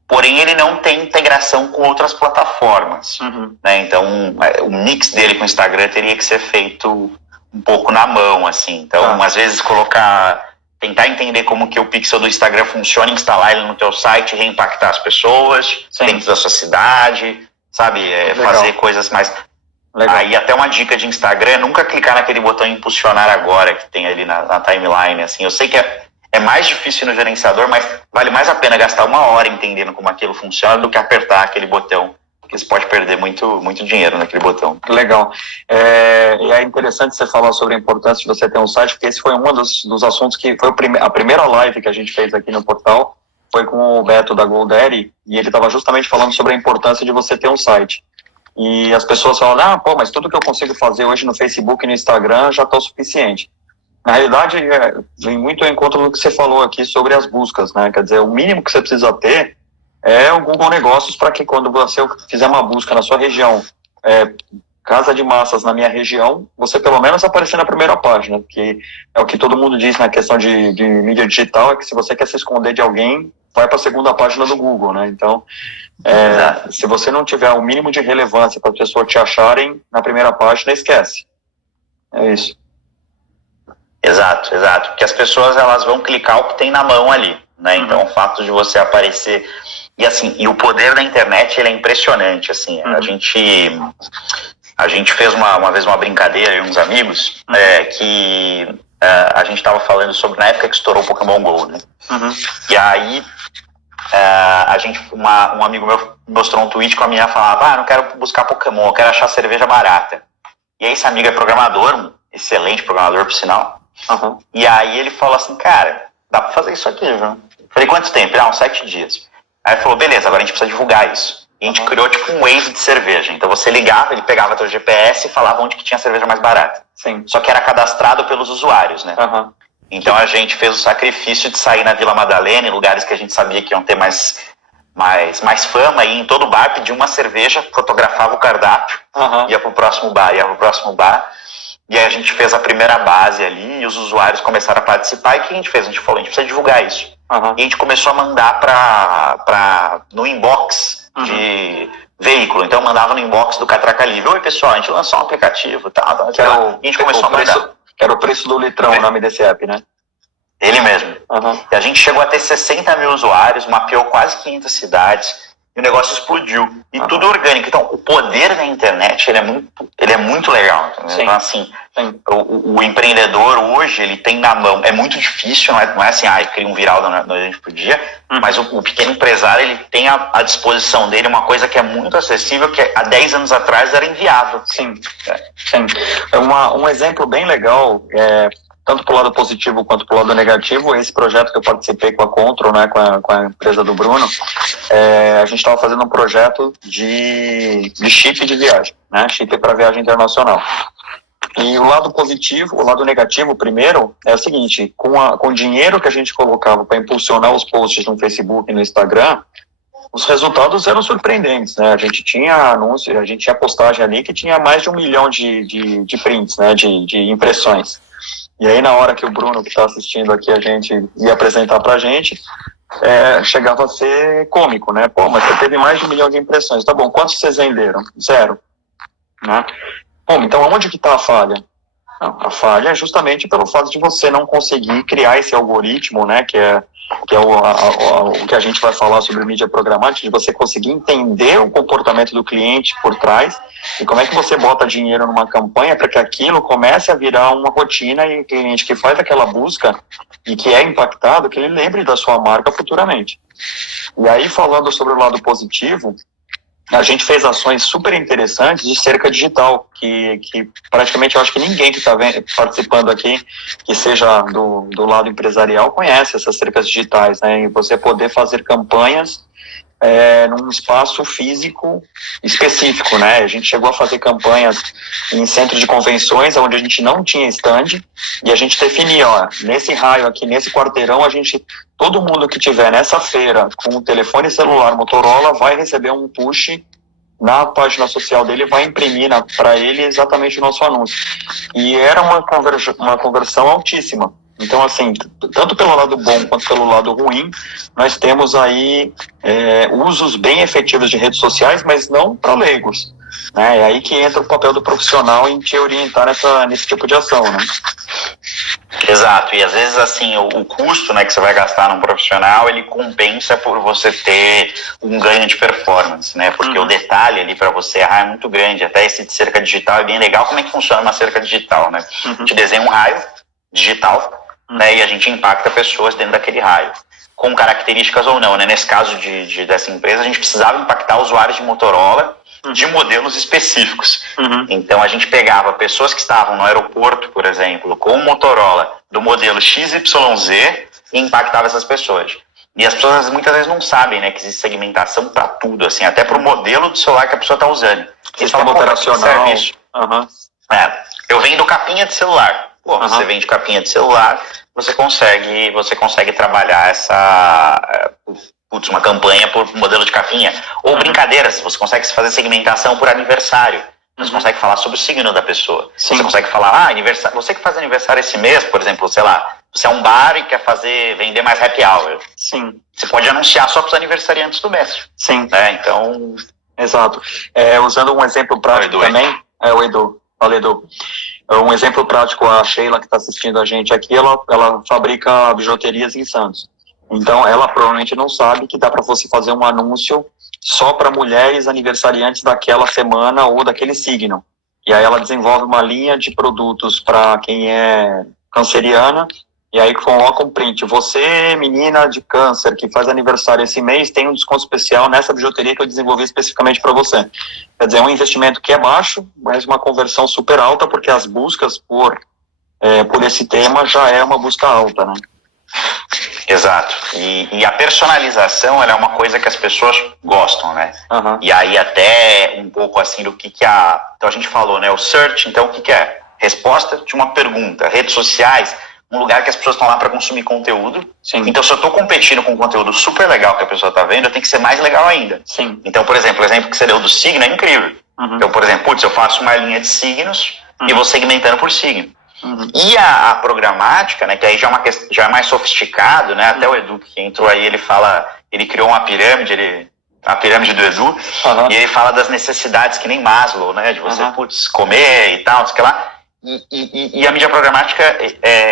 Porém, ele não tem integração com outras plataformas, né? Então, o mix dele com o Instagram teria que ser feito um pouco na mão, assim. Então, às vezes, tentar entender como que o pixel do Instagram funciona, instalar ele no teu site, reimpactar as pessoas dentro da sua cidade, sabe? Fazer coisas mais... Legal. Aí, até uma dica de Instagram, nunca clicar naquele botão impulsionar agora, que tem ali na timeline, assim. Eu sei que é mais difícil no gerenciador, mas vale mais a pena gastar uma hora entendendo como aquilo funciona do que apertar aquele botão, porque você pode perder muito dinheiro naquele botão. Legal. E é interessante você falar sobre a importância de você ter um site, porque esse foi um dos assuntos que foi a primeira live que a gente fez aqui no portal, foi com o Beto da GoDaddy, e ele estava justamente falando sobre a importância de você ter um site. E as pessoas falam, mas tudo que eu consigo fazer hoje no Facebook e no Instagram já está o suficiente. Na realidade, vem muito ao encontro do que você falou aqui sobre as buscas, né? Quer dizer, o mínimo que você precisa ter é o Google Negócios, para que quando você fizer uma busca na sua região casa de massas na minha região, você pelo menos aparecer na primeira página, que é o que todo mundo diz na questão de mídia digital, é que se você quer se esconder de alguém, vai para a segunda página do Google, né? Então, se você não tiver o mínimo de relevância para as pessoas te acharem na primeira página, esquece. É isso. Exato. Porque as pessoas, elas vão clicar o que tem na mão ali, né? Então, o fato de você aparecer... E assim, e o poder da internet, ele é impressionante, assim. A gente fez uma vez uma brincadeira e uns amigos, que a gente estava falando sobre, na época que estourou o Pokémon GO, né? E aí, um amigo meu mostrou um tweet com a menina, falava, não quero buscar Pokémon, eu quero achar cerveja barata. E aí esse amigo é programador, um excelente programador, por sinal. E aí ele falou assim, cara, dá pra fazer isso aqui, viu? Falei, quanto tempo? Uns 7 dias. Aí ele falou, beleza, agora a gente precisa divulgar isso. E a gente criou tipo um Waze de cerveja. Então você ligava, ele pegava teu GPS e falava onde que tinha cerveja mais barata. Sim. Só que era cadastrado pelos usuários, né? Então a gente fez o sacrifício de sair na Vila Madalena, em lugares que a gente sabia que iam ter mais fama, e em todo bar pedia uma cerveja, fotografava o cardápio, ia pro próximo bar. E aí a gente fez a primeira base ali, e os usuários começaram a participar, e o que a gente fez? A gente falou, a gente precisa divulgar isso. E a gente começou a mandar no inbox de veículo. Então eu mandava no inbox do Catraca Livre. Oi, pessoal, a gente lançou um aplicativo e tal. E a gente começou a mandar. Que era o preço do litrão, o nome desse app, né? Ele mesmo. E a gente chegou a ter 60 mil usuários, mapeou quase 500 cidades, e o negócio explodiu. E tudo orgânico. Então, o poder da internet, ele é muito legal. Então, assim, o empreendedor hoje, ele tem na mão, é muito difícil, não é assim, cria um viral da noite pro dia, mas o pequeno empresário, ele tem à disposição dele uma coisa que é muito acessível, que há 10 anos atrás era inviável. Sim. Um exemplo bem legal, tanto pro lado positivo quanto pro lado negativo, esse projeto que eu participei com a Control, né, com a empresa do Bruno, a gente estava fazendo um projeto de chip de viagem, né, chip para viagem internacional. E o lado positivo, o lado negativo, primeiro, é o seguinte, com o dinheiro que a gente colocava para impulsionar os posts no Facebook e no Instagram, os resultados eram surpreendentes, né? A gente tinha anúncio, a gente tinha postagem ali que tinha mais de 1 milhão de prints, né, de impressões. E aí, na hora que o Bruno, que está assistindo aqui, a gente ia apresentar pra gente, chegava a ser cômico, né? Pô, mas você teve mais de 1 milhão de impressões. Tá bom, quantos vocês venderam? 0. Né? Bom, então onde que está a falha? Não, a falha é justamente pelo fato de você não conseguir criar esse algoritmo, né? Que é o que a gente vai falar sobre mídia programática, de você conseguir entender o comportamento do cliente por trás e como é que você bota dinheiro numa campanha para que aquilo comece a virar uma rotina e o cliente que faz aquela busca e que é impactado, que ele lembre da sua marca futuramente. E aí, falando sobre o lado positivo, a gente fez ações super interessantes de cerca digital, que praticamente eu acho que ninguém que está participando aqui, que seja do lado empresarial, conhece essas cercas digitais, né? E você poder fazer campanhas num espaço físico específico, né? A gente chegou a fazer campanhas em centros de convenções, onde a gente não tinha stand, e a gente definia, nesse raio aqui, nesse quarteirão, todo mundo que tiver nessa feira com o telefone celular Motorola vai receber um push na página social dele, vai imprimir para ele exatamente o nosso anúncio. E era uma conversão altíssima. Então, assim, tanto pelo lado bom quanto pelo lado ruim, nós temos aí usos bem efetivos de redes sociais, mas não para leigos. Né? É aí que entra o papel do profissional em te orientar nesse tipo de ação, né? Exato, e às vezes assim, o custo, né, que você vai gastar num profissional, ele compensa por você ter um ganho de performance, né, porque o detalhe ali para você errar é muito grande, até esse de cerca digital é bem legal. Como é que funciona uma cerca digital, né? Te desenha um raio digital, né, e a gente impacta pessoas dentro daquele raio, com características ou não, né? Nesse caso dessa empresa, a gente precisava impactar usuários de Motorola de modelos específicos. Então a gente pegava pessoas que estavam no aeroporto, por exemplo, com o Motorola do modelo XYZ e impactava essas pessoas. E as pessoas muitas vezes não sabem, né, que existe segmentação para tudo, assim, até para o modelo do celular que a pessoa está usando. Sistema operacional. Eu vendo capinha de celular. Pô, você vende capinha de celular, você consegue trabalhar uma campanha por modelo de capinha. Ou brincadeiras, você consegue fazer segmentação por aniversário. Você consegue falar sobre o signo da pessoa. Sim. Você consegue falar, aniversário, você que faz aniversário esse mês, por exemplo, sei lá, você é um bar e quer vender mais happy hour. Sim. Você pode anunciar só para os aniversariantes do mês. Sim. Então... Exato. Usando um exemplo prático também, o Edu. Fala, Edu. Um exemplo prático, a Sheila, que está assistindo a gente aqui, ela fabrica bijuterias em Santos. Então, ela provavelmente não sabe que dá para você fazer um anúncio só para mulheres aniversariantes daquela semana ou daquele signo. E aí ela desenvolve uma linha de produtos para quem é canceriana, e aí coloca um print. Você, menina de câncer, que faz aniversário esse mês, tem um desconto especial nessa bijuteria que eu desenvolvi especificamente para você. Quer dizer, é um investimento que é baixo, mas uma conversão super alta, porque as buscas por esse tema já é uma busca alta, né? Exato. E a personalização, ela é uma coisa que as pessoas gostam, né? Uhum. E aí até um pouco assim do que então a gente falou, né? O search, então o que é? Resposta de uma pergunta. Redes sociais, um lugar que as pessoas estão lá para consumir conteúdo. Sim. Então, se eu estou competindo com um conteúdo super legal que a pessoa está vendo, eu tenho que ser mais legal ainda. Sim. Então, por exemplo, o exemplo que você deu do signo é incrível. Uhum. Então, por exemplo, eu faço uma linha de signos e vou segmentando por signo. Uhum. E a programática, né, que aí já é mais sofisticado, né? Até o Edu que entrou aí, ele criou uma pirâmide, a pirâmide do Edu, e ele fala das necessidades que nem Maslow, né? De você, comer e tal, não sei o que lá. E a mídia programática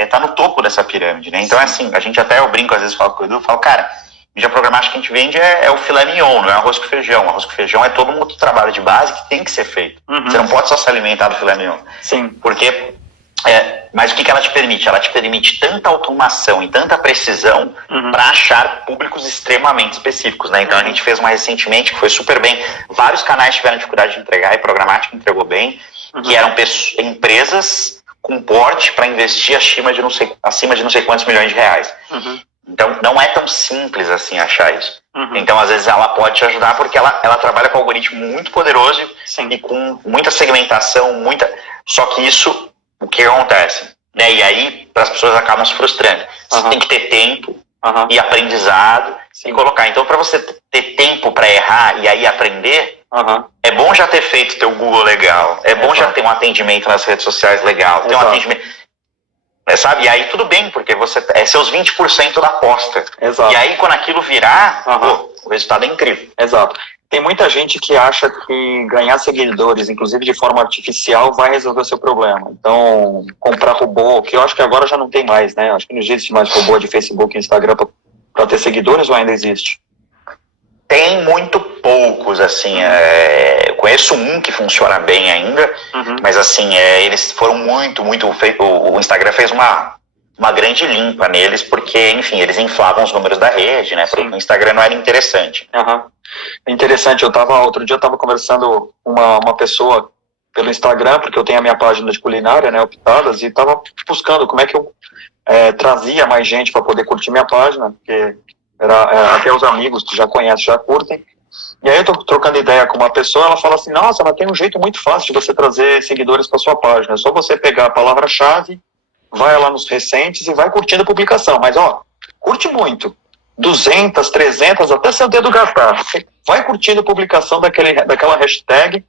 tá no topo dessa pirâmide, né? Então, assim, eu brinco, às vezes falo com o Edu, cara, mídia programática que a gente vende é o filé mignon, não é arroz com feijão. Arroz com feijão é todo um outro trabalho de base que tem que ser feito. Você não pode só se alimentar do filé mignon. Sim. Porque, mas o que ela te permite? Ela te permite tanta automação e tanta precisão para achar públicos extremamente específicos, né? Então, a gente fez uma recentemente que foi super bem. Vários canais tiveram dificuldade de entregar e programática entregou bem. Que eram empresas com porte para investir acima de não sei quantos milhões de reais. Então, não é tão simples assim achar isso. Então, às vezes, ela pode te ajudar porque ela trabalha com um algoritmo muito poderoso e com muita segmentação, Só que isso, o que acontece? Né? E aí, as pessoas acabam se frustrando. Você tem que ter tempo e aprendizado e colocar. Então, para você ter tempo para errar e aí aprender... É bom já ter feito teu Google legal, é bom já ter um atendimento nas redes sociais legal, ter um atendimento, sabe? E aí tudo bem, porque você seus 20% da aposta. Exato. E aí quando aquilo virar, o resultado é incrível. Exato. Tem muita gente que acha que ganhar seguidores, inclusive de forma artificial, vai resolver o seu problema. Então, comprar robô, que eu acho que agora já não tem mais, né? Acho que não existe mais robô de Facebook e Instagram para ter seguidores, ou ainda existe? Tem muito poucos, assim, eu conheço um que funciona bem ainda, mas assim, eles foram muito, o Instagram fez uma grande limpa neles, porque, enfim, eles inflavam os números da rede, né, porque o Instagram não era interessante. Interessante, outro dia eu estava conversando com uma pessoa pelo Instagram, porque eu tenho a minha página de culinária, né, Optadas, e estava buscando como é que eu trazia mais gente para poder curtir minha página, porque... até os amigos que já conhecem, já curtem. E aí eu tô trocando ideia com uma pessoa, ela fala assim, nossa, mas tem um jeito muito fácil de você trazer seguidores para sua página. É só você pegar a palavra-chave, vai lá nos recentes e vai curtindo a publicação. Mas, curte muito. 200, 300, até seu dedo gastar. Você vai curtindo a publicação daquela hashtag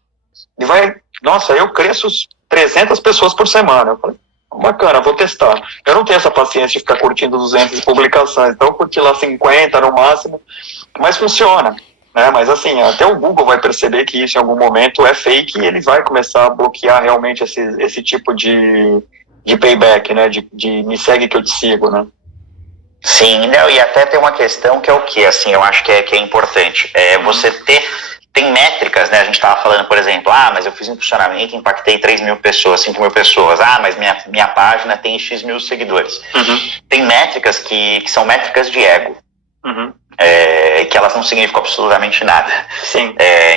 e vai... Nossa, eu cresço 300 pessoas por semana. Eu falei, bacana, vou testar. Eu não tenho essa paciência de ficar curtindo 200 publicações, então eu curti lá 50 no máximo, mas funciona, né? Mas assim, até o Google vai perceber que isso em algum momento é fake e ele vai começar a bloquear realmente esse tipo de payback, né? De me segue que eu te sigo, né? Sim, não, e até tem uma questão que é o que, assim, eu acho que é importante, você tem métricas, né? A gente estava falando, por exemplo, mas eu fiz um impulsionamento, impactei 3 mil pessoas, 5 mil pessoas. Mas minha página tem X mil seguidores. Tem métricas que são métricas de ego. Que elas não significam absolutamente nada. Sim.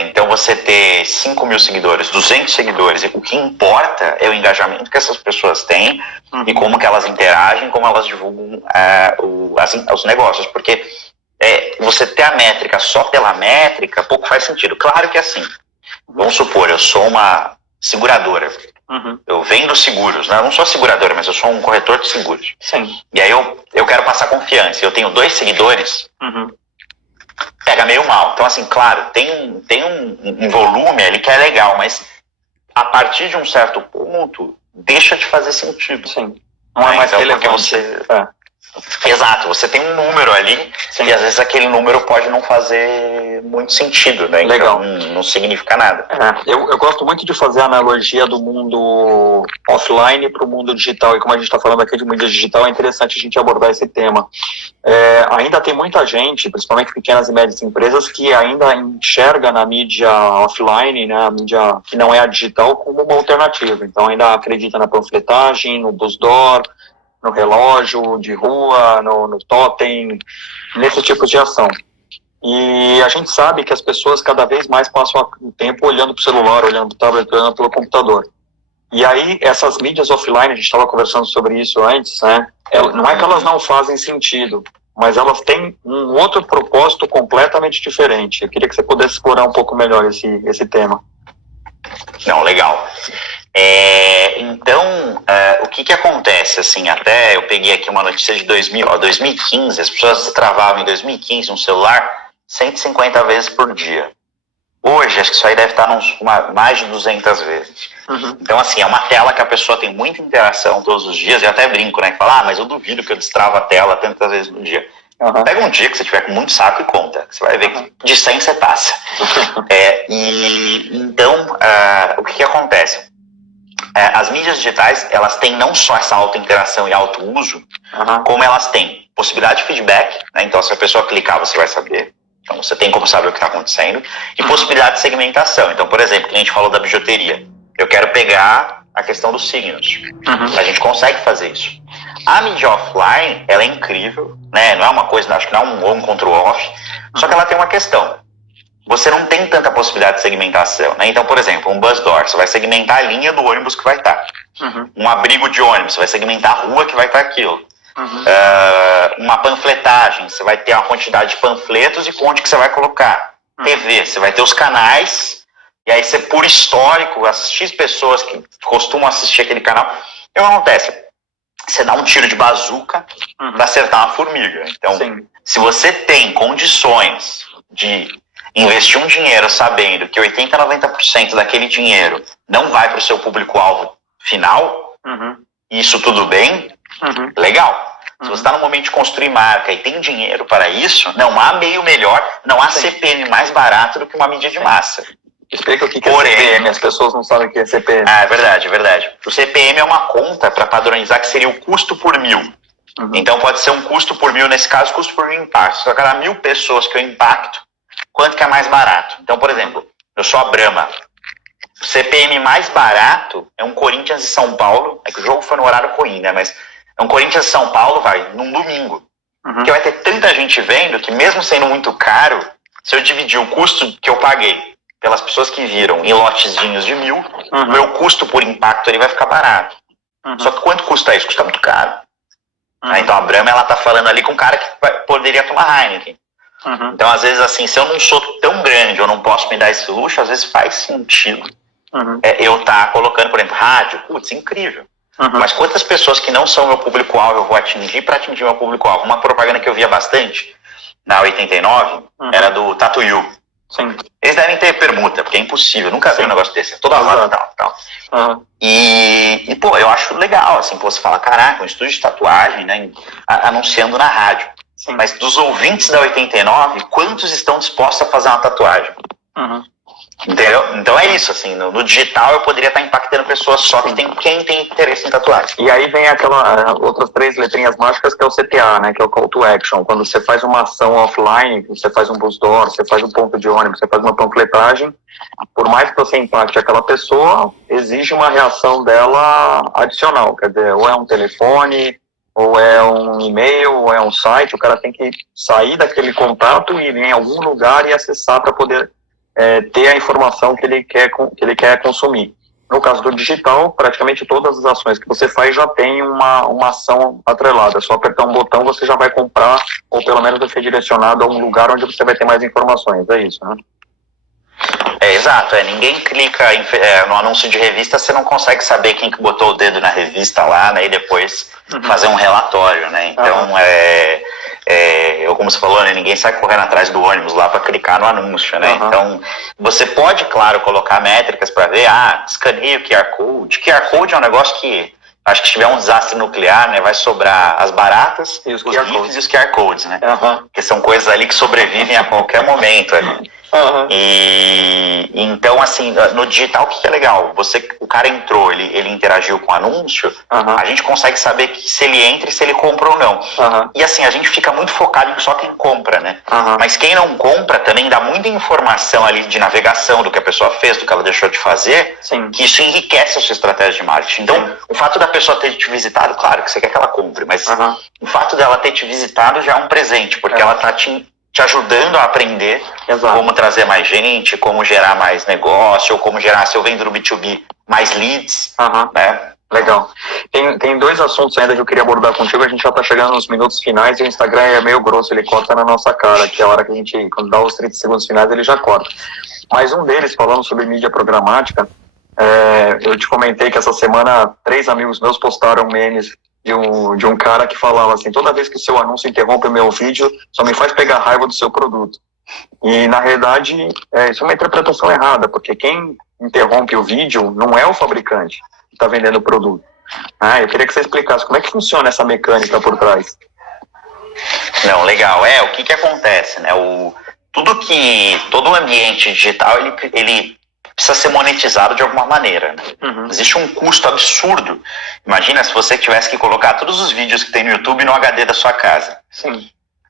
Então você ter 5 mil seguidores, 200 seguidores, o que importa é o engajamento que essas pessoas têm e como que elas interagem, como elas divulgam os negócios. Porque você ter a métrica só pela métrica, pouco faz sentido. Claro que assim, vamos supor, eu sou uma seguradora, eu vendo seguros, né? Eu não sou seguradora, mas eu sou um corretor de seguros. Sim. E aí eu quero passar confiança, eu tenho 2 seguidores, pega meio mal. Então assim, claro, tem um volume ali que é legal, mas a partir de um certo ponto, deixa de fazer sentido. Sim. Não é mais então, relevante. Exato, você tem um número ali, sim, e às vezes aquele número pode não fazer muito sentido, né? Legal. Então não significa nada. Eu gosto muito de fazer a analogia do mundo offline para o mundo digital, e como a gente está falando aqui de mídia digital, é interessante a gente abordar esse tema. Ainda tem muita gente, principalmente pequenas e médias empresas, que ainda enxerga na mídia offline, né, a mídia que não é a digital, como uma alternativa. Então ainda acredita na panfletagem, no BuzzDoor, no relógio de rua, no totem, nesse tipo de ação. E a gente sabe que as pessoas cada vez mais passam o tempo olhando para o celular, olhando para o tablet, olhando pelo computador. E aí, essas mídias offline, a gente estava conversando sobre isso antes, né? Não é que elas não fazem sentido, mas elas têm um outro propósito completamente diferente. Eu queria que você pudesse explorar um pouco melhor esse tema. Não, legal. Então, o que acontece, assim, até eu peguei aqui uma notícia de 2015, as pessoas travavam em 2015 um celular 150 vezes por dia. Hoje, acho que isso aí deve estar mais de 200 vezes. Uhum. Então, assim, é uma tela que a pessoa tem muita interação todos os dias, eu até brinco, né, que fala, mas eu duvido que eu destravo a tela tantas vezes no dia. Uhum. Pega um dia que você tiver com muito saco e conta, você vai ver que de 100 você passa. Então, o que acontece? As mídias digitais, elas têm não só essa auto-interação e auto-uso, como elas têm possibilidade de feedback, né? Então se a pessoa clicar você vai saber, então você tem como saber o que está acontecendo, e possibilidade de segmentação. Então, por exemplo, que a gente falou da bijuteria, eu quero pegar a questão dos signos, a gente consegue fazer isso. A mídia offline, ela é incrível, né? Não é uma coisa, acho que não é um on contra o off, só que ela tem uma questão. Você não tem tanta possibilidade de segmentação, né? Então, por exemplo, um BuzzDoor, você vai segmentar a linha do ônibus que vai estar. Um abrigo de ônibus, você vai segmentar a rua que vai estar aquilo. Uma panfletagem, você vai ter uma quantidade de panfletos e onde que você vai colocar. TV, você vai ter os canais, e aí você, por histórico, as X pessoas que costumam assistir aquele canal, o que acontece? Você dá um tiro de bazuca para acertar uma formiga. Então, se você tem condições de investir um dinheiro sabendo que 80% a 90% daquele dinheiro não vai para o seu público-alvo final, isso tudo bem, legal. Se você está no momento de construir marca e tem dinheiro para isso, não há meio melhor, não há CPM mais barato do que uma mídia de massa. Explica o que é CPM, as pessoas não sabem o que é CPM. É verdade, é verdade. O CPM é uma conta para padronizar que seria o custo por mil. Então pode ser um custo por mil, nesse caso, custo por mil impacto. Se eu cada 1.000 pessoas que eu impacto, quanto que é mais barato? Então, por exemplo, eu sou a Brahma. O CPM mais barato é um Corinthians e São Paulo. É que o jogo foi no horário ruim, né? Mas é um Corinthians e São Paulo, num domingo. Que vai ter tanta gente vendo que, mesmo sendo muito caro, se eu dividir o custo que eu paguei pelas pessoas que viram em lotezinhos de 1.000, meu custo por impacto ele vai ficar barato. Só que quanto custa isso? Custa muito caro. Então a Brahma, ela tá falando ali com um cara que poderia tomar Heineken. Então, às vezes, assim, se eu não sou tão grande, eu não posso me dar esse luxo, às vezes faz sentido eu estar colocando, por exemplo, rádio, putz, incrível. Mas quantas pessoas que não são meu público-alvo eu vou atingir para atingir meu público-alvo? Uma propaganda que eu via bastante, na 89, era do Tatuyu. Eles devem ter permuta, porque é impossível, nunca vi um negócio desse, toda hora tal. E, pô, eu acho legal, assim, pô, você fala, caraca, um estúdio de tatuagem, né, anunciando na rádio. Mas dos ouvintes da 89, quantos estão dispostos a fazer uma tatuagem? Entendeu? Então é isso, assim, no digital eu poderia estar impactando pessoas só que quem tem interesse em tatuagem. E aí vem outras 3 letrinhas mágicas que é o CTA, né, que é o Call to Action. Quando você faz uma ação offline, você faz um BuzzDoor, você faz um ponto de ônibus, você faz uma panfletagem, por mais que você impacte aquela pessoa, exige uma reação dela adicional, quer dizer, ou é um telefone, ou é um e-mail, ou é um site, o cara tem que sair daquele contato e ir em algum lugar e acessar para poder ter a informação que ele quer consumir. No caso do digital, praticamente todas as ações que você faz já tem uma ação atrelada. É só apertar um botão, você já vai comprar, ou pelo menos vai ser direcionado a um lugar onde você vai ter mais informações. É isso, né? Exato, ninguém clica no anúncio de revista, você não consegue saber quem que botou o dedo na revista lá, né, e depois fazer um relatório, né, então Como você falou, né, ninguém sai correndo atrás do ônibus lá para clicar no anúncio, né? Então, você pode, claro, colocar métricas para ver, escaneia o QR Code. QR Code é um negócio que, acho que se tiver um desastre nuclear, né, vai sobrar as baratas, os GIFs e os QR Codes, né? Que são coisas ali que sobrevivem a qualquer momento. E então, assim, no digital, o que é legal? O cara entrou, ele interagiu com o anúncio, a gente consegue saber se ele entra e se ele compra ou não. E assim, a gente fica muito focado em só quem compra, né? Mas quem não compra também dá muita informação ali de navegação, do que a pessoa fez, do que ela deixou de fazer, que isso enriquece a sua estratégia de marketing. Então, o fato da pessoa ter te visitado, claro que você quer que ela compre, mas o fato dela ter te visitado já é um presente, porque ela está te ajudando a aprender como trazer mais gente, como gerar mais negócio, ou como gerar, se eu vendo no B2B, mais leads, né? Legal. Tem dois assuntos ainda que eu queria abordar contigo, a gente já está chegando nos minutos finais e o Instagram é meio grosso, ele corta na nossa cara, que é a hora que a gente, quando dá os 30 segundos finais, ele já corta. Mas um deles, falando sobre mídia programática, eu te comentei que essa semana 3 amigos meus postaram memes de um cara que falava assim, toda vez que o seu anúncio interrompe o meu vídeo, só me faz pegar raiva do seu produto. E na realidade, isso é uma interpretação errada, porque quem interrompe o vídeo não é o fabricante que está vendendo o produto. Eu queria que você explicasse como é que funciona essa mecânica por trás. Não, legal. O que acontece, né? Todo o ambiente digital, ele precisa ser monetizado de alguma maneira, né? Existe um custo absurdo. Imagina se você tivesse que colocar todos os vídeos que tem no YouTube no HD da sua casa.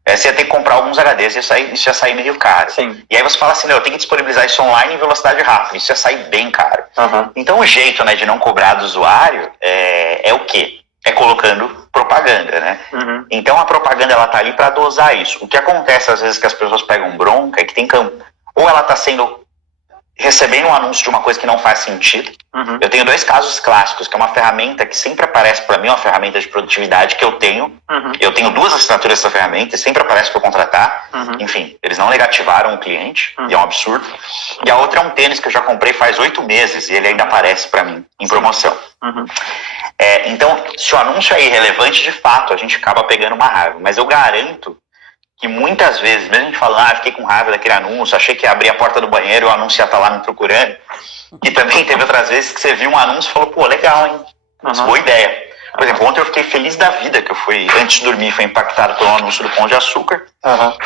Você ia ter que comprar alguns HDs, isso ia sair meio caro. E aí você fala assim, eu tenho que disponibilizar isso online em velocidade rápida, isso ia sair bem caro. Então o jeito, né, de não cobrar do usuário é o quê? É colocando propaganda, né? Então a propaganda, ela tá ali para dosar isso. O que acontece às vezes que as pessoas pegam bronca é que tem ou ela tá recebendo um anúncio de uma coisa que não faz sentido. Eu tenho 2 casos clássicos, que é uma ferramenta que sempre aparece para mim, uma ferramenta de produtividade que eu tenho. Eu tenho 2 assinaturas dessa ferramenta e sempre aparece para eu contratar. Enfim, eles não negativaram o cliente, e é um absurdo. E a outra é um tênis que eu já comprei faz 8 meses e ele ainda aparece para mim em promoção. Então, se o anúncio é irrelevante, de fato, a gente acaba pegando uma raiva. Mas eu garanto que muitas vezes, mesmo a gente falando, fiquei com raiva daquele anúncio, achei que ia abrir a porta do banheiro e o anúncio ia estar lá me procurando. E também teve outras vezes que você viu um anúncio e falou, pô, legal, hein? Boa ideia. Por exemplo, ontem eu fiquei feliz da vida, que eu fui, antes de dormir, fui impactado pelo anúncio do Pão de Açúcar.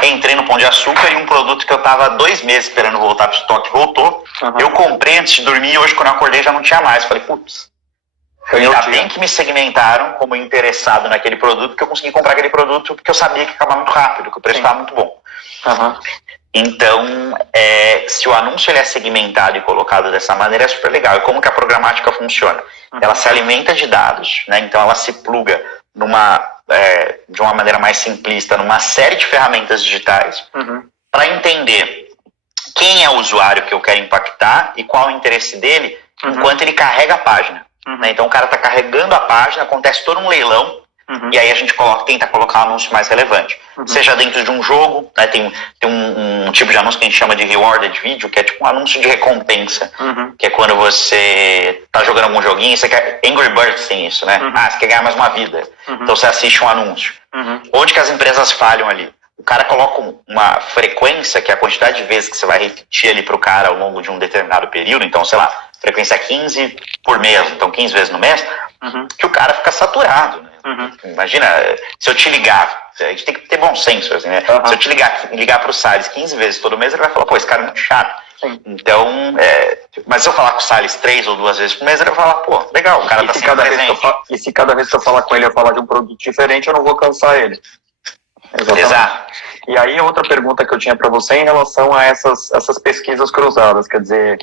Entrei no Pão de Açúcar e um produto que eu estava 2 meses esperando voltar para o estoque voltou. Eu comprei antes de dormir e hoje, quando eu acordei, já não tinha mais. Falei, putz, ainda bem que me segmentaram como interessado naquele produto, que eu consegui comprar aquele produto porque eu sabia que ia acabar muito rápido, que o preço estava muito bom. Então, se o anúncio ele é segmentado e colocado dessa maneira, é super legal. E como que a programática funciona? Ela se alimenta de dados, né? Então ela se pluga de uma maneira mais simplista numa série de ferramentas digitais para entender quem é o usuário que eu quero impactar e qual é o interesse dele enquanto ele carrega a página. Então o cara está carregando a página, acontece todo um leilão, e aí a gente tenta colocar um anúncio mais relevante. Seja dentro de um jogo, né, tem um tipo de anúncio que a gente chama de rewarded video, que é tipo um anúncio de recompensa, que é quando você está jogando algum joguinho, você quer, Angry Birds tem isso, né? Você quer ganhar mais uma vida, então você assiste um anúncio. Onde que as empresas falham ali? O cara coloca uma frequência, que é a quantidade de vezes que você vai repetir ali para o cara ao longo de um determinado período, então, sei lá, frequência 15 por mês, então 15 vezes no mês, que o cara fica saturado, né? Imagina, se eu te ligar, a gente tem que ter bom senso, assim, né? Se eu te ligar para o Salles 15 vezes todo mês, ele vai falar, pô, esse cara é muito chato. Então, mas se eu falar com o Salles 3 ou 2 vezes por mês, ele vai falar, pô, legal, o cara tá sempre presente. E se cada vez que eu falar com ele, eu falar de um produto diferente, eu não vou cansar ele. Exato. E aí outra pergunta que eu tinha para você em relação a essas pesquisas cruzadas, quer dizer,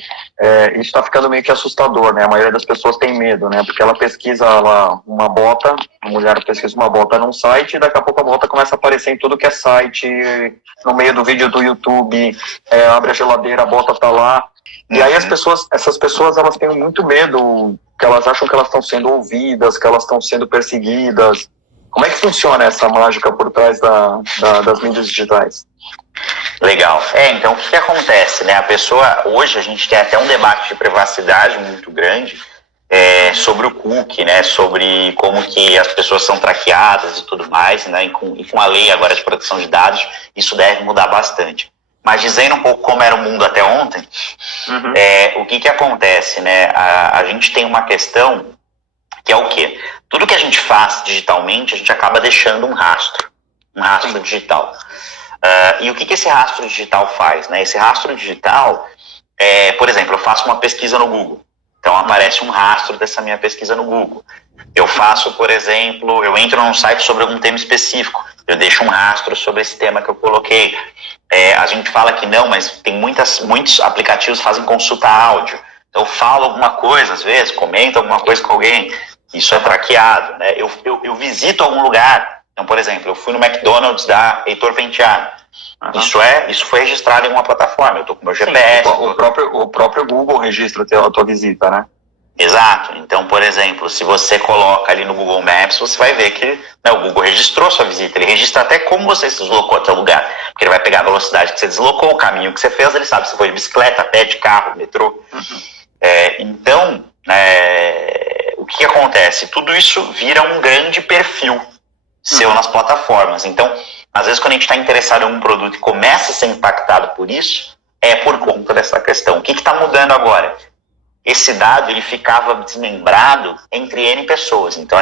isso está ficando meio que assustador, né? A maioria das pessoas tem medo, né? Porque ela pesquisa lá uma bota, a mulher pesquisa uma bota num site e daqui a pouco a bota começa a aparecer em tudo que é site, no meio do vídeo do YouTube, abre a geladeira, a bota tá lá. E aí essas pessoas elas têm muito medo, que elas acham que elas estão sendo ouvidas, que elas estão sendo perseguidas. Como é que funciona essa mágica por trás das mídias digitais? Legal. Então o que acontece, né? A pessoa, hoje a gente tem até um debate de privacidade muito grande, sobre o cookie, né, sobre como que as pessoas são traqueadas e tudo mais, né, e com a lei agora de proteção de dados, isso deve mudar bastante. Mas dizendo um pouco como era o mundo até ontem, o que acontece, né, a gente tem uma questão que é o quê? Tudo que a gente faz digitalmente, a gente acaba deixando um rastro digital. E o que esse rastro digital faz, né? Esse rastro digital, por exemplo, eu faço uma pesquisa no Google, então aparece um rastro dessa minha pesquisa no Google. Eu faço, por exemplo, eu entro num site sobre algum tema específico, eu deixo um rastro sobre esse tema que eu coloquei. A gente fala que não, mas tem muitos aplicativos que fazem consulta áudio. Então eu falo alguma coisa, às vezes, comento alguma coisa com alguém, isso é traqueado, né? Eu visito algum lugar, então, por exemplo, eu fui no McDonald's da Heitor Penteado. Isso foi registrado em uma plataforma, eu estou com meu GPS. Sim, o próprio Google registra a tua visita, né? Exato. Então, por exemplo, se você coloca ali no Google Maps, você vai ver que, né, o Google registrou sua visita. Ele registra até como você se deslocou até o lugar. Porque ele vai pegar a velocidade que você deslocou, o caminho que você fez, ele sabe se foi de bicicleta, a pé, de carro, metrô. Então, o que acontece? Tudo isso vira um grande perfil seu nas plataformas. Então, às vezes, quando a gente está interessado em um produto e começa a ser impactado por isso, é por conta dessa questão. O que está mudando agora? Esse dado, ele ficava desmembrado entre N pessoas. Então,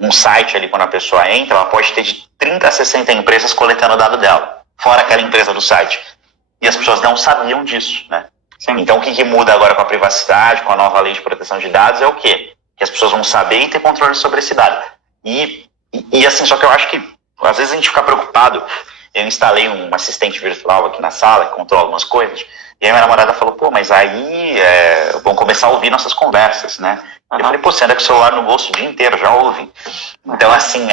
um site ali, quando a pessoa entra, ela pode ter de 30 a 60 empresas coletando o dado dela, fora aquela empresa do site. E as pessoas não sabiam disso, né? Sim. Então, o que muda agora com a privacidade, com a nova lei de proteção de dados, é o quê? Que as pessoas vão saber e ter controle sobre esse dado. E assim, só que eu acho que, às vezes, a gente fica preocupado. Eu instalei um assistente virtual aqui na sala, que controla algumas coisas, e aí minha namorada falou, pô, mas aí vão começar a ouvir nossas conversas, né? Eu falei, pô, você anda com o celular no bolso o dia inteiro, já ouve. Então, assim,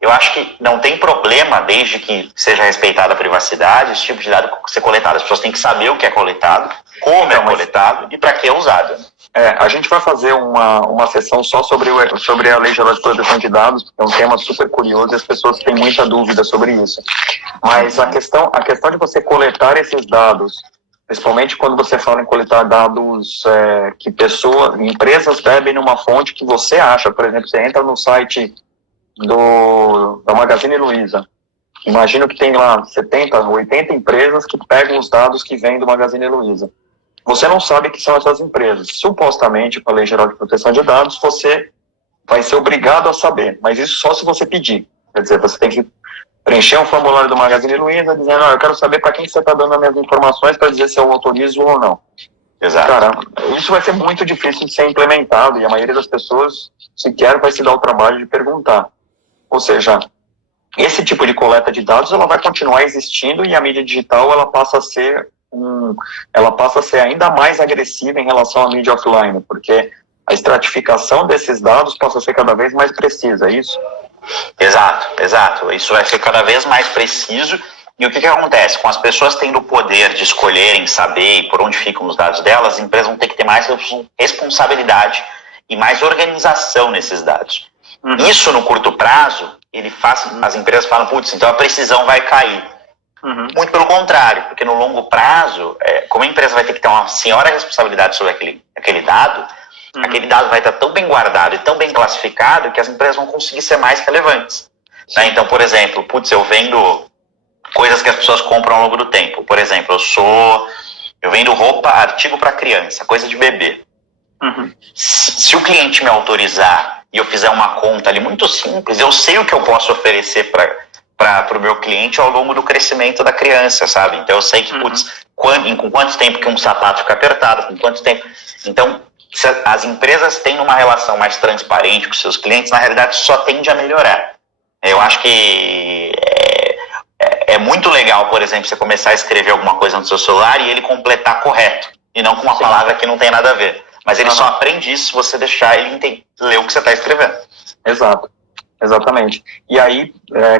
eu acho que não tem problema, desde que seja respeitada a privacidade, esse tipo de dado ser coletado. As pessoas têm que saber o que é coletado, como é coletado e para que é usado. A gente vai fazer uma sessão só sobre a Lei Geral de Proteção de Dados, porque é um tema super curioso e as pessoas têm muita dúvida sobre isso. Mas a questão de você coletar esses dados, principalmente quando você fala em coletar dados que empresas bebem numa fonte que você acha, por exemplo, você entra no site da Magazine Luiza, imagino que tem lá 70, 80 empresas que pegam os dados que vêm do Magazine Luiza. Você não sabe que são essas empresas. Supostamente, com a Lei Geral de Proteção de Dados, você vai ser obrigado a saber, mas isso só se você pedir. Quer dizer, você tem que preencher um formulário do Magazine Luiza dizendo, eu quero saber para quem você está dando as minhas informações para dizer se eu autorizo ou não. Exato. Cara, isso vai ser muito difícil de ser implementado e a maioria das pessoas sequer vai se dar o trabalho de perguntar. Ou seja, esse tipo de coleta de dados ela vai continuar existindo e a mídia digital ela passa a ser ainda mais agressiva em relação à mídia offline, porque a estratificação desses dados passa a ser cada vez mais precisa, é isso? Exato. Isso vai ser cada vez mais preciso. E o que acontece? Com as pessoas tendo o poder de escolherem, saber por onde ficam os dados delas, as empresas vão ter que ter mais responsabilidade e mais organização nesses dados. Isso, no curto prazo, as empresas falam, putz, então a precisão vai cair. Muito pelo contrário, porque no longo prazo, como a empresa vai ter que ter uma senhora responsabilidade sobre aquele dado, aquele dado vai estar tão bem guardado e tão bem classificado que as empresas vão conseguir ser mais relevantes. Né? Então, por exemplo, eu vendo coisas que as pessoas compram ao longo do tempo. Por exemplo, eu vendo roupa, artigo para criança, coisa de bebê. Se o cliente me autorizar e eu fizer uma conta ali muito simples, eu sei o que eu posso oferecer para o meu cliente ao longo do crescimento da criança, sabe? Então eu sei que, com quanto tempo que um sapato fica apertado, com quanto tempo... Então, se as empresas têm uma relação mais transparente com seus clientes, na realidade só tende a melhorar. Eu acho que é muito legal, por exemplo, você começar a escrever alguma coisa no seu celular e ele completar correto, e não com uma palavra que não tem nada a ver. Mas ele só aprende isso se você deixar ele ler o que você está escrevendo. Exato. Exatamente. E aí,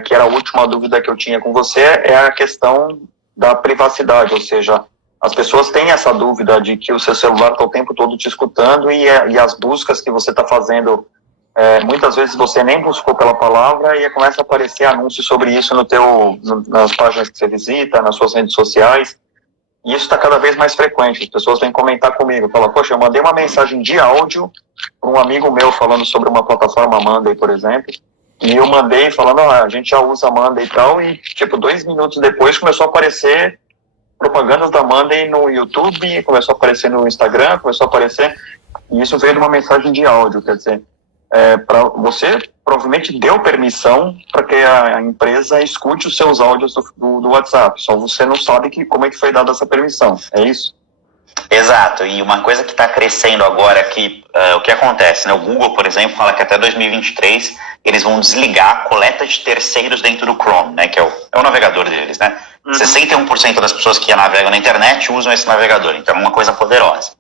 que era a última dúvida que eu tinha com você, é a questão da privacidade, ou seja, as pessoas têm essa dúvida de que o seu celular está o tempo todo te escutando e as buscas que você está fazendo, muitas vezes você nem buscou pela palavra e começa a aparecer anúncios sobre isso nas páginas que você visita, nas suas redes sociais. E isso está cada vez mais frequente. As pessoas vêm comentar comigo, falam, poxa, eu mandei uma mensagem de áudio para um amigo meu falando sobre uma plataforma Monday, por exemplo, e eu mandei falando, a gente já usa Monday e tal, e tipo, 2 minutos depois começou a aparecer propagandas da Monday no YouTube, começou a aparecer no Instagram, começou a aparecer, e isso veio de uma mensagem de áudio, quer dizer, você provavelmente deu permissão para que a empresa escute os seus áudios do WhatsApp, só você não sabe como é que foi dada essa permissão, é isso? Exato, e uma coisa que está crescendo agora que o que acontece, né? O Google, por exemplo, fala que até 2023 eles vão desligar a coleta de terceiros dentro do Chrome, né? Que é o navegador deles, né? 61% das pessoas que navegam na internet usam esse navegador, então é uma coisa poderosa.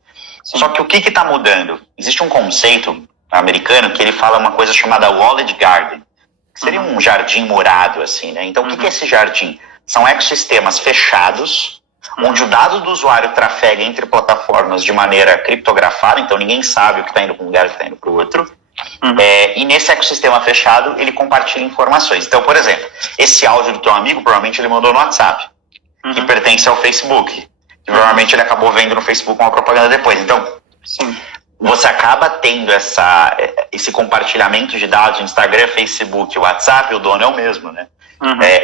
Sim. Só que o que está mudando? Existe um conceito americano que ele fala uma coisa chamada Walled Garden, que seria um jardim morado, assim, né? Então, o que é esse jardim? São ecossistemas fechados, onde o dado do usuário trafega entre plataformas de maneira criptografada, então ninguém sabe o que está indo para um lugar e o que está indo para o outro. E nesse ecossistema fechado, ele compartilha informações. Então, por exemplo, esse áudio do teu amigo, provavelmente ele mandou no WhatsApp, que pertence ao Facebook. E provavelmente ele acabou vendo no Facebook uma propaganda depois. Então, você acaba tendo esse compartilhamento de dados no Instagram, Facebook, WhatsApp, o dono é o mesmo, né?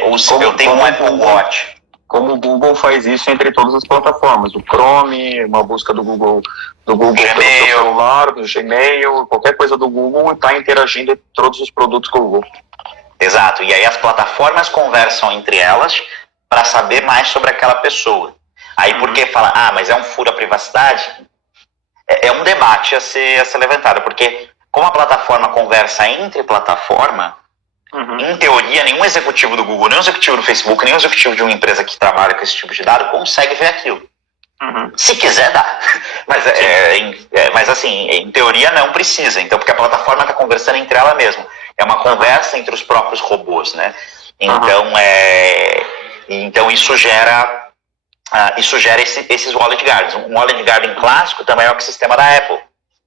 Ou se eu tenho um Apple Watch. Como o Google faz isso entre todas as plataformas, o Chrome, uma busca do Google pelo seu celular, do Gmail, qualquer coisa do Google está interagindo entre todos os produtos Google. Exato, e aí as plataformas conversam entre elas para saber mais sobre aquela pessoa. Aí por que fala, mas é um furo à privacidade? É um debate a ser levantado, porque como a plataforma conversa entre plataforma, em teoria, nenhum executivo do Google, nenhum executivo do Facebook, nenhum executivo de uma empresa que trabalha com esse tipo de dado consegue ver aquilo. Se quiser, dá. Mas assim, em teoria não precisa, então, porque a plataforma está conversando entre ela mesma. É uma conversa entre os próprios robôs, né? Então isso gera esses Walled Gardens. Um Walled Garden clássico também é o sistema da Apple.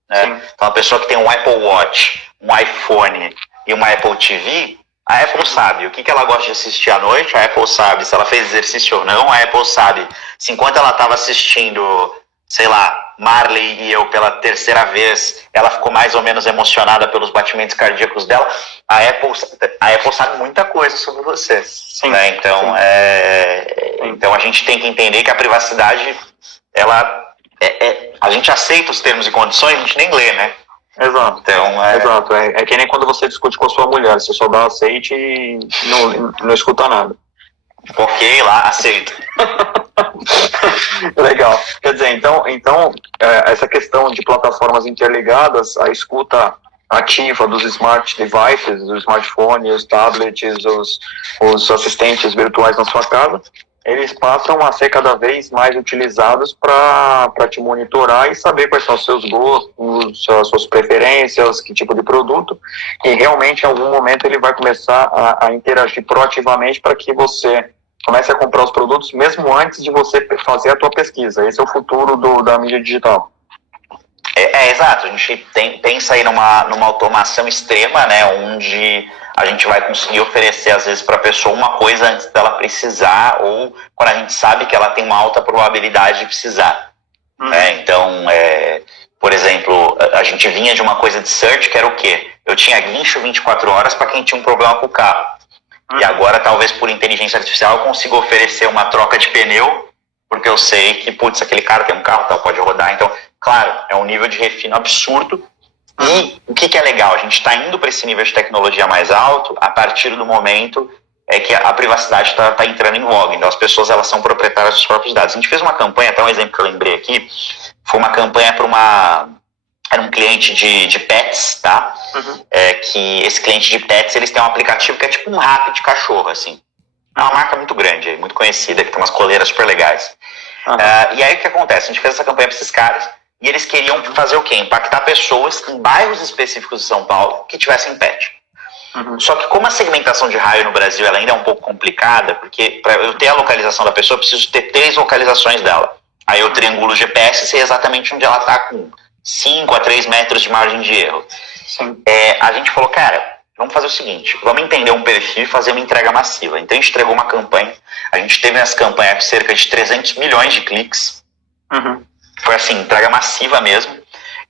Né? Então, a pessoa que tem um Apple Watch, um iPhone e uma Apple TV, a Apple sabe o que ela gosta de assistir à noite, a Apple sabe se ela fez exercício ou não, a Apple sabe se enquanto ela estava assistindo, sei lá, Marley e eu pela terceira vez, ela ficou mais ou menos emocionada pelos batimentos cardíacos dela. A Apple sabe muita coisa sobre você. Né? Então a gente tem que entender que a privacidade, a gente aceita os termos e condições, a gente nem lê, né? Exato. Então, Exato. É que nem quando você discute com a sua mulher, você só dá aceite e não escuta nada. Ok, lá, aceito. Legal. Quer dizer, então essa questão de plataformas interligadas, a escuta ativa dos smart devices, os smartphones, os tablets, os assistentes virtuais na sua casa, eles passam a ser cada vez mais utilizados para te monitorar e saber quais são os seus gostos, as suas preferências, que tipo de produto, e realmente em algum momento ele vai começar a interagir proativamente para que você comece a comprar os produtos mesmo antes de você fazer a tua pesquisa. Esse é o futuro da mídia digital. Exato, a gente pensa aí numa automação extrema, né, onde a gente vai conseguir oferecer às vezes para a pessoa uma coisa antes dela precisar, ou quando a gente sabe que ela tem uma alta probabilidade de precisar. Então, por exemplo, a gente vinha de uma coisa de search que era o quê? Eu tinha guincho 24 horas para quem tinha um problema com o carro. E agora, talvez por inteligência artificial, eu consiga oferecer uma troca de pneu, porque eu sei que, putz, aquele cara tem um carro, tal, pode rodar. Então, claro, é um nível de refino absurdo. E o que é legal? A gente está indo para esse nível de tecnologia mais alto a partir do momento que a privacidade está entrando em voga. Então, as pessoas elas são proprietárias dos próprios dados. A gente fez uma campanha, até um exemplo que eu lembrei aqui, foi uma campanha para era um cliente de pets, tá? Que esse cliente de pets, eles têm um aplicativo que é tipo um Rappi de cachorro, assim. É uma marca muito grande, muito conhecida, que tem umas coleiras super legais. E aí o que acontece? A gente fez essa campanha para esses caras e eles queriam fazer o quê? Impactar pessoas em bairros específicos de São Paulo que tivessem pet. Só que como a segmentação de raio no Brasil ela ainda é um pouco complicada, porque para eu ter a localização da pessoa, eu preciso ter 3 localizações dela. Aí eu triangulo o GPS e sei exatamente onde ela está com 5 a 3 metros de margem de erro. A gente falou, cara, vamos fazer o seguinte, vamos entender um perfil e fazer uma entrega massiva. Então a gente entregou uma campanha, a gente teve nessa campanha cerca de 300 milhões de cliques, foi assim, entrega massiva mesmo.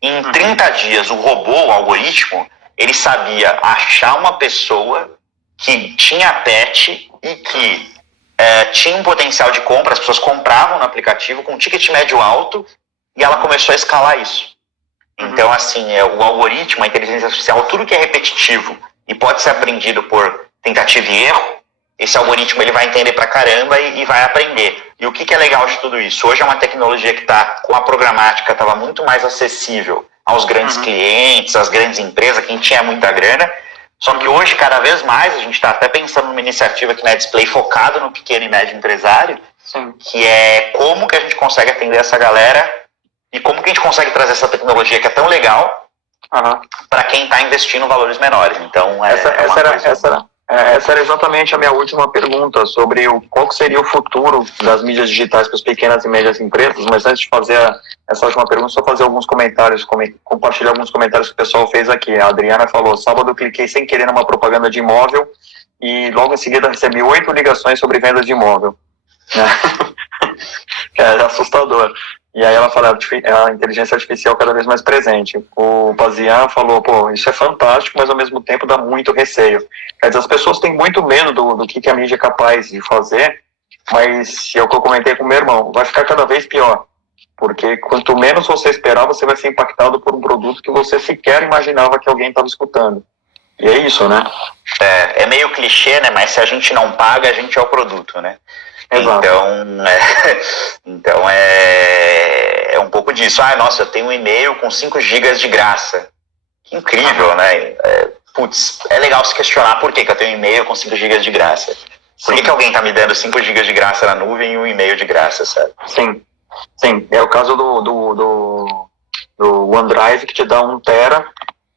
E em 30 dias o robô, o algoritmo, ele sabia achar uma pessoa que tinha pet e que tinha um potencial de compra, as pessoas compravam no aplicativo com um ticket médio alto e ela começou a escalar isso. Então, assim, o algoritmo, a inteligência artificial, tudo que é repetitivo e pode ser aprendido por tentativa e erro, esse algoritmo ele vai entender pra caramba e vai aprender. E o que é legal de tudo isso? Hoje é uma tecnologia que está com a programática, estava muito mais acessível aos grandes clientes, às grandes empresas, quem tinha muita grana. Só que hoje, cada vez mais, a gente está até pensando numa iniciativa aqui na Display focado no pequeno e médio empresário, que é como que a gente consegue atender essa galera e como que a gente consegue trazer essa tecnologia que é tão legal para quem está investindo valores menores. Então, essa era exatamente a minha última pergunta sobre qual seria o futuro das mídias digitais para as pequenas e médias empresas, mas antes de fazer essa última pergunta, só fazer alguns comentários, compartilhar alguns comentários que o pessoal fez aqui. A Adriana falou, sábado eu cliquei sem querer numa propaganda de imóvel e logo em seguida recebi 8 ligações sobre venda de imóvel. É assustador. E aí ela fala, a inteligência artificial cada vez mais presente. O Pazian falou, pô, isso é fantástico, mas ao mesmo tempo dá muito receio. Quer dizer, as pessoas têm muito medo do que a mídia é capaz de fazer, mas é o que eu comentei com o meu irmão, vai ficar cada vez pior. Porque quanto menos você esperar, você vai ser impactado por um produto que você sequer imaginava que alguém estava escutando. E é isso, né? É meio clichê, né? Mas se a gente não paga, a gente é o produto, né? Exato. Então é um pouco disso. Ah, nossa, eu tenho um e-mail com 5 gigas de graça. Que incrível, né? Putz, é legal se questionar por que eu tenho um e-mail com 5 gigas de graça. Por que alguém tá me dando 5 gigas de graça na nuvem e um e-mail de graça, sabe? Sim. É o caso do OneDrive que te dá 1 tera.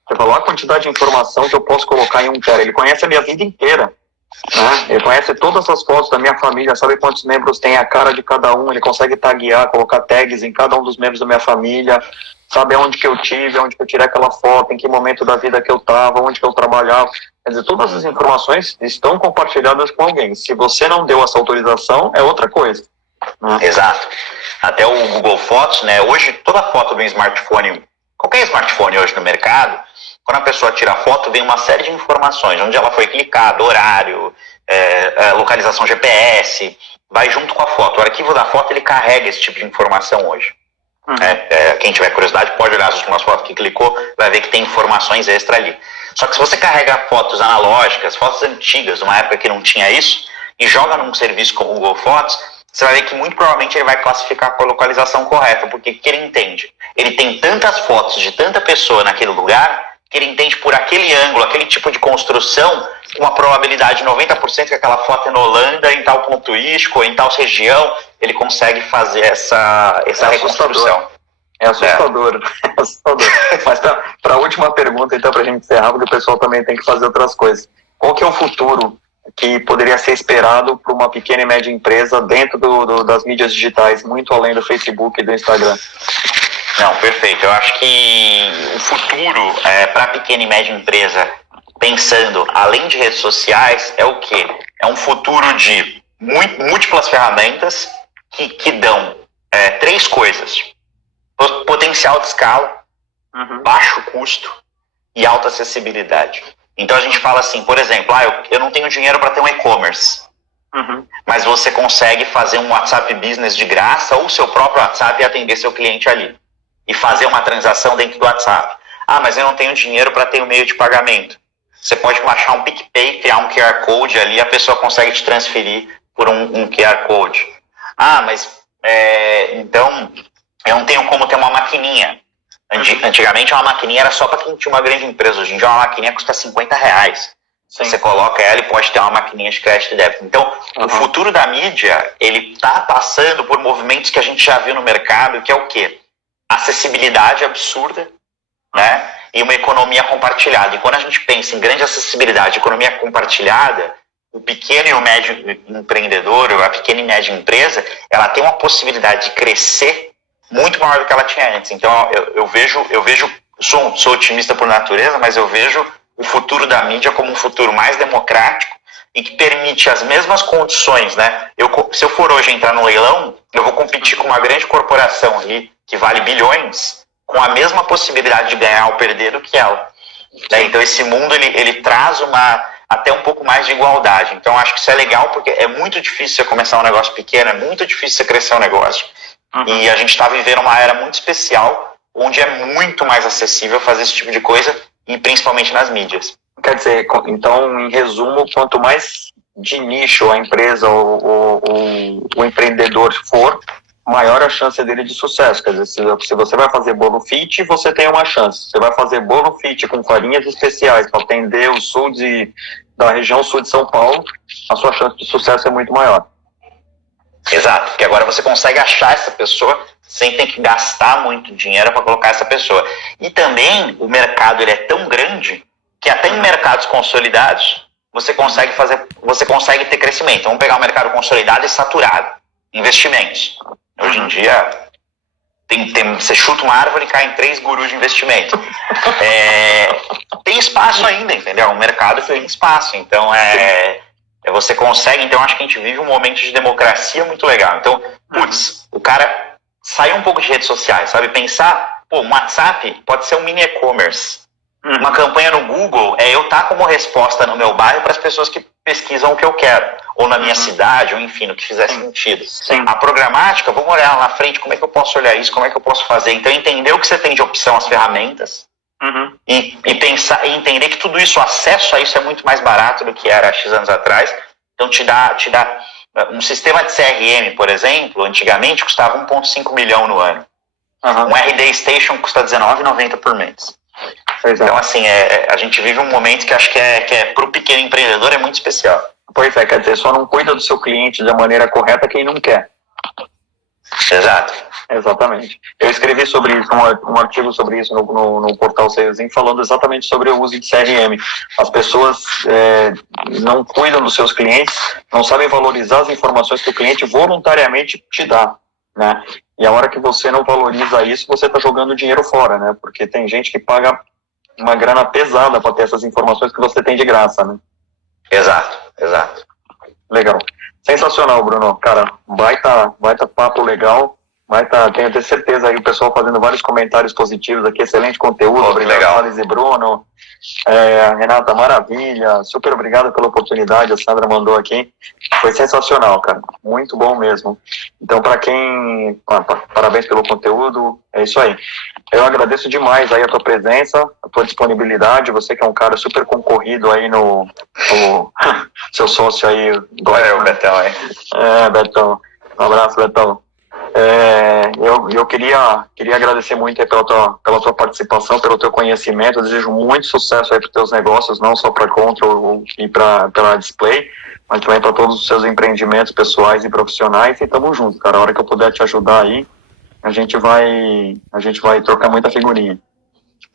Você falou a quantidade de informação que eu posso colocar em 1 tera. Ele conhece a minha vida inteira. Ele conhece todas as fotos da minha família, sabe quantos membros tem, a cara de cada um, ele consegue taguear, colocar tags em cada um dos membros da minha família, sabe onde que eu tive, onde que eu tirei aquela foto, em que momento da vida que eu estava, onde que eu trabalhava. Quer dizer, todas as informações estão compartilhadas com alguém. Se você não deu essa autorização, é outra coisa. Exato. Até o Google Fotos, né? Hoje toda foto do smartphone, qualquer smartphone hoje no mercado, quando a pessoa tira a foto, vem uma série de informações, onde ela foi clicada, horário, localização GPS, vai junto com a foto. O arquivo da foto, ele carrega esse tipo de informação hoje. Quem tiver curiosidade pode olhar as últimas fotos que clicou, vai ver que tem informações extra ali. Só que se você carrega fotos analógicas, fotos antigas, numa época que não tinha isso, e joga num serviço como o Google Fotos, você vai ver que muito provavelmente ele vai classificar com a localização correta, porque o que ele entende? Ele tem tantas fotos de tanta pessoa naquele lugar, que ele entende por aquele ângulo, aquele tipo de construção, com uma probabilidade de 90% que aquela foto é na Holanda, em tal ponto turístico, ou em tal região, ele consegue fazer essa reconstrução. É assustador. Mas para a última pergunta, então, para a gente encerrar, porque o pessoal também tem que fazer outras coisas. Qual que é o futuro que poderia ser esperado para uma pequena e média empresa dentro das mídias digitais, muito além do Facebook e do Instagram? Não, perfeito. Eu acho que o futuro para a pequena e média empresa, pensando além de redes sociais, é o quê? É um futuro de múltiplas ferramentas que dão 3 coisas. Potencial de escala, baixo custo e alta acessibilidade. Então a gente fala assim, por exemplo, eu não tenho dinheiro para ter um e-commerce, mas você consegue fazer um WhatsApp Business de graça ou seu próprio WhatsApp e atender seu cliente ali. E fazer uma transação dentro do WhatsApp. Mas eu não tenho dinheiro para ter um meio de pagamento. Você pode baixar um PicPay, criar um QR Code ali, a pessoa consegue te transferir por um QR Code. Então, eu não tenho como ter uma maquininha. Antigamente uma maquininha era só para quem tinha uma grande empresa. Hoje em dia uma maquininha custa R$50. Você coloca ela e pode ter uma maquininha de crédito e débito. Então, o futuro da mídia, ele está passando por movimentos que a gente já viu no mercado, que é o quê? Acessibilidade absurda, né? E uma economia compartilhada. E quando a gente pensa em grande acessibilidade, economia compartilhada, o pequeno e o médio empreendedor, ou a pequena e média empresa, ela tem uma possibilidade de crescer muito maior do que ela tinha antes. Então, eu vejo sou otimista por natureza, mas eu vejo o futuro da mídia como um futuro mais democrático e que permite as mesmas condições, né? Se eu for hoje entrar no leilão, eu vou competir com uma grande corporação ali, que vale bilhões, com a mesma possibilidade de ganhar ou perder do que ela. Né? Então esse mundo, ele traz até um pouco mais de igualdade. Então acho que isso é legal, porque é muito difícil você começar um negócio pequeno, é muito difícil você crescer um negócio. E a gente está vivendo uma era muito especial, onde é muito mais acessível fazer esse tipo de coisa, e principalmente nas mídias. Quer dizer, então, em resumo, quanto mais de nicho a empresa ou o empreendedor for, maior a chance dele de sucesso. Quer dizer, se você vai fazer bolo fit, você tem uma chance. Você vai fazer bolo fit com farinhas especiais para atender o sul da região sul de São Paulo, a sua chance de sucesso é muito maior. Exato, porque agora você consegue achar essa pessoa sem ter que gastar muito dinheiro para colocar essa pessoa. E também o mercado ele é tão grande que até em mercados consolidados você consegue ter crescimento. Vamos pegar um mercado consolidado e saturado. Investimentos. Hoje em dia você chuta uma árvore e cai em 3 gurus de investimento. Tem espaço ainda, entendeu? O mercado tem espaço. Então você consegue. Então acho que a gente vive um momento de democracia muito legal. Então, o cara sair um pouco de redes sociais, sabe? Pensar, um WhatsApp pode ser um mini e-commerce. Uma campanha no Google eu estar como resposta no meu bairro para as pessoas que pesquisam o que eu quero, ou na minha cidade, ou enfim, no que fizer sentido. Sim. A programática, vamos olhar lá na frente, como é que eu posso olhar isso, como é que eu posso fazer. Então, entender o que você tem de opção, as ferramentas, e pensar, e entender que tudo isso, o acesso a isso é muito mais barato do que era há X anos atrás. Então, te dá um sistema de CRM, por exemplo, antigamente custava 1,5 milhão no ano. Um RD Station custa R$19,90 por mês. Então, assim, a gente vive um momento que acho que para o pequeno empreendedor é muito especial. Pois é, quer dizer, só não cuida do seu cliente da maneira correta quem não quer. Exato. Exatamente. Eu escrevi sobre isso, um artigo sobre isso no portal Salesing, falando exatamente sobre o uso de CRM. As pessoas não cuidam dos seus clientes, não sabem valorizar as informações que o cliente voluntariamente te dá, né? E a hora que você não valoriza isso, você está jogando dinheiro fora, né? Porque tem gente que paga uma grana pesada para ter essas informações que você tem de graça, né? Exato. Legal. Sensacional, Bruno. Cara, baita papo legal. Tenho certeza aí o pessoal fazendo vários comentários positivos aqui, excelente conteúdo. Obrigado, legal. Thales e Bruno. Renata, maravilha. Super obrigado pela oportunidade, a Sandra mandou aqui. Foi sensacional, cara. Muito bom mesmo. Então, parabéns pelo conteúdo. É isso aí. Eu agradeço demais aí a tua presença, a tua disponibilidade. Você que é um cara super concorrido aí no seu sócio aí. Valeu, Betão aí. Betão. Um abraço, Betão. Eu queria agradecer muito aí pela tua participação, pelo teu conhecimento. Eu desejo muito sucesso aí para os teus negócios, não só para Control e pela Display, mas também para todos os seus empreendimentos pessoais e profissionais. E tamo junto, cara. A hora que eu puder te ajudar aí, a gente vai trocar muita figurinha.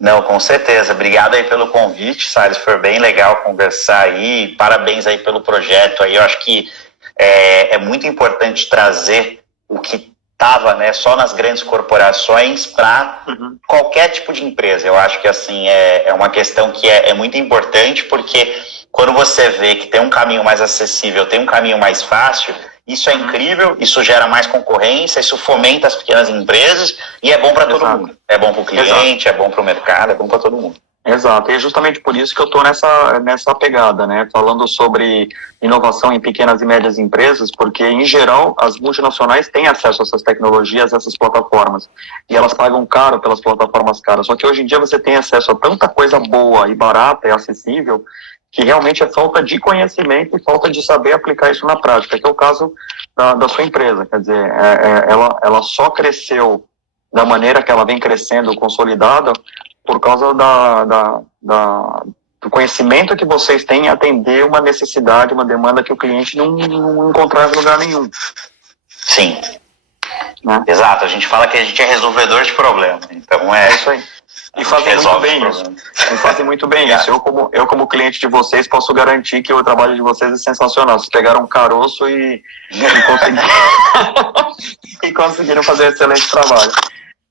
Não, com certeza. Obrigado aí pelo convite, Salles. Foi bem legal conversar aí. Parabéns aí pelo projeto aí. Eu acho que é muito importante trazer o que estava, né, só nas grandes corporações para qualquer tipo de empresa. Eu acho que assim é uma questão que é muito importante, porque quando você vê que tem um caminho mais acessível, tem um caminho mais fácil, isso é incrível, isso gera mais concorrência, isso fomenta as pequenas empresas e é bom para todo mundo. É bom para o cliente, é bom para o mercado, é bom para todo mundo. Exato, e é justamente por isso que eu estou nessa pegada, né, falando sobre inovação em pequenas e médias empresas, porque, em geral, as multinacionais têm acesso a essas tecnologias, a essas plataformas, e elas pagam caro pelas plataformas caras, só que hoje em dia você tem acesso a tanta coisa boa e barata e acessível, que realmente é falta de conhecimento e falta de saber aplicar isso na prática, que é o caso da sua empresa. Quer dizer, ela só cresceu da maneira que ela vem crescendo, consolidada, por causa do conhecimento que vocês têm em atender uma necessidade, uma demanda que o cliente não encontrava em lugar nenhum. Sim. Né? Exato, a gente fala que a gente é resolvedor de problemas. Então é isso aí. E fazem muito bem isso. E fazem muito bem isso. Eu, como cliente de vocês, posso garantir que o trabalho de vocês é sensacional. Vocês pegaram um caroço e conseguiram fazer um excelente trabalho.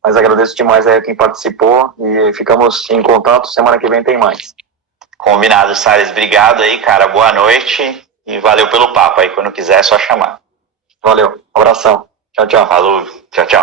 Mas agradeço demais aí a quem participou e ficamos em contato. Semana que vem tem mais. Combinado, Salles. Obrigado aí, cara. Boa noite e valeu pelo papo aí. Quando quiser é só chamar. Valeu, abração. Tchau, tchau. Falou, tchau, tchau.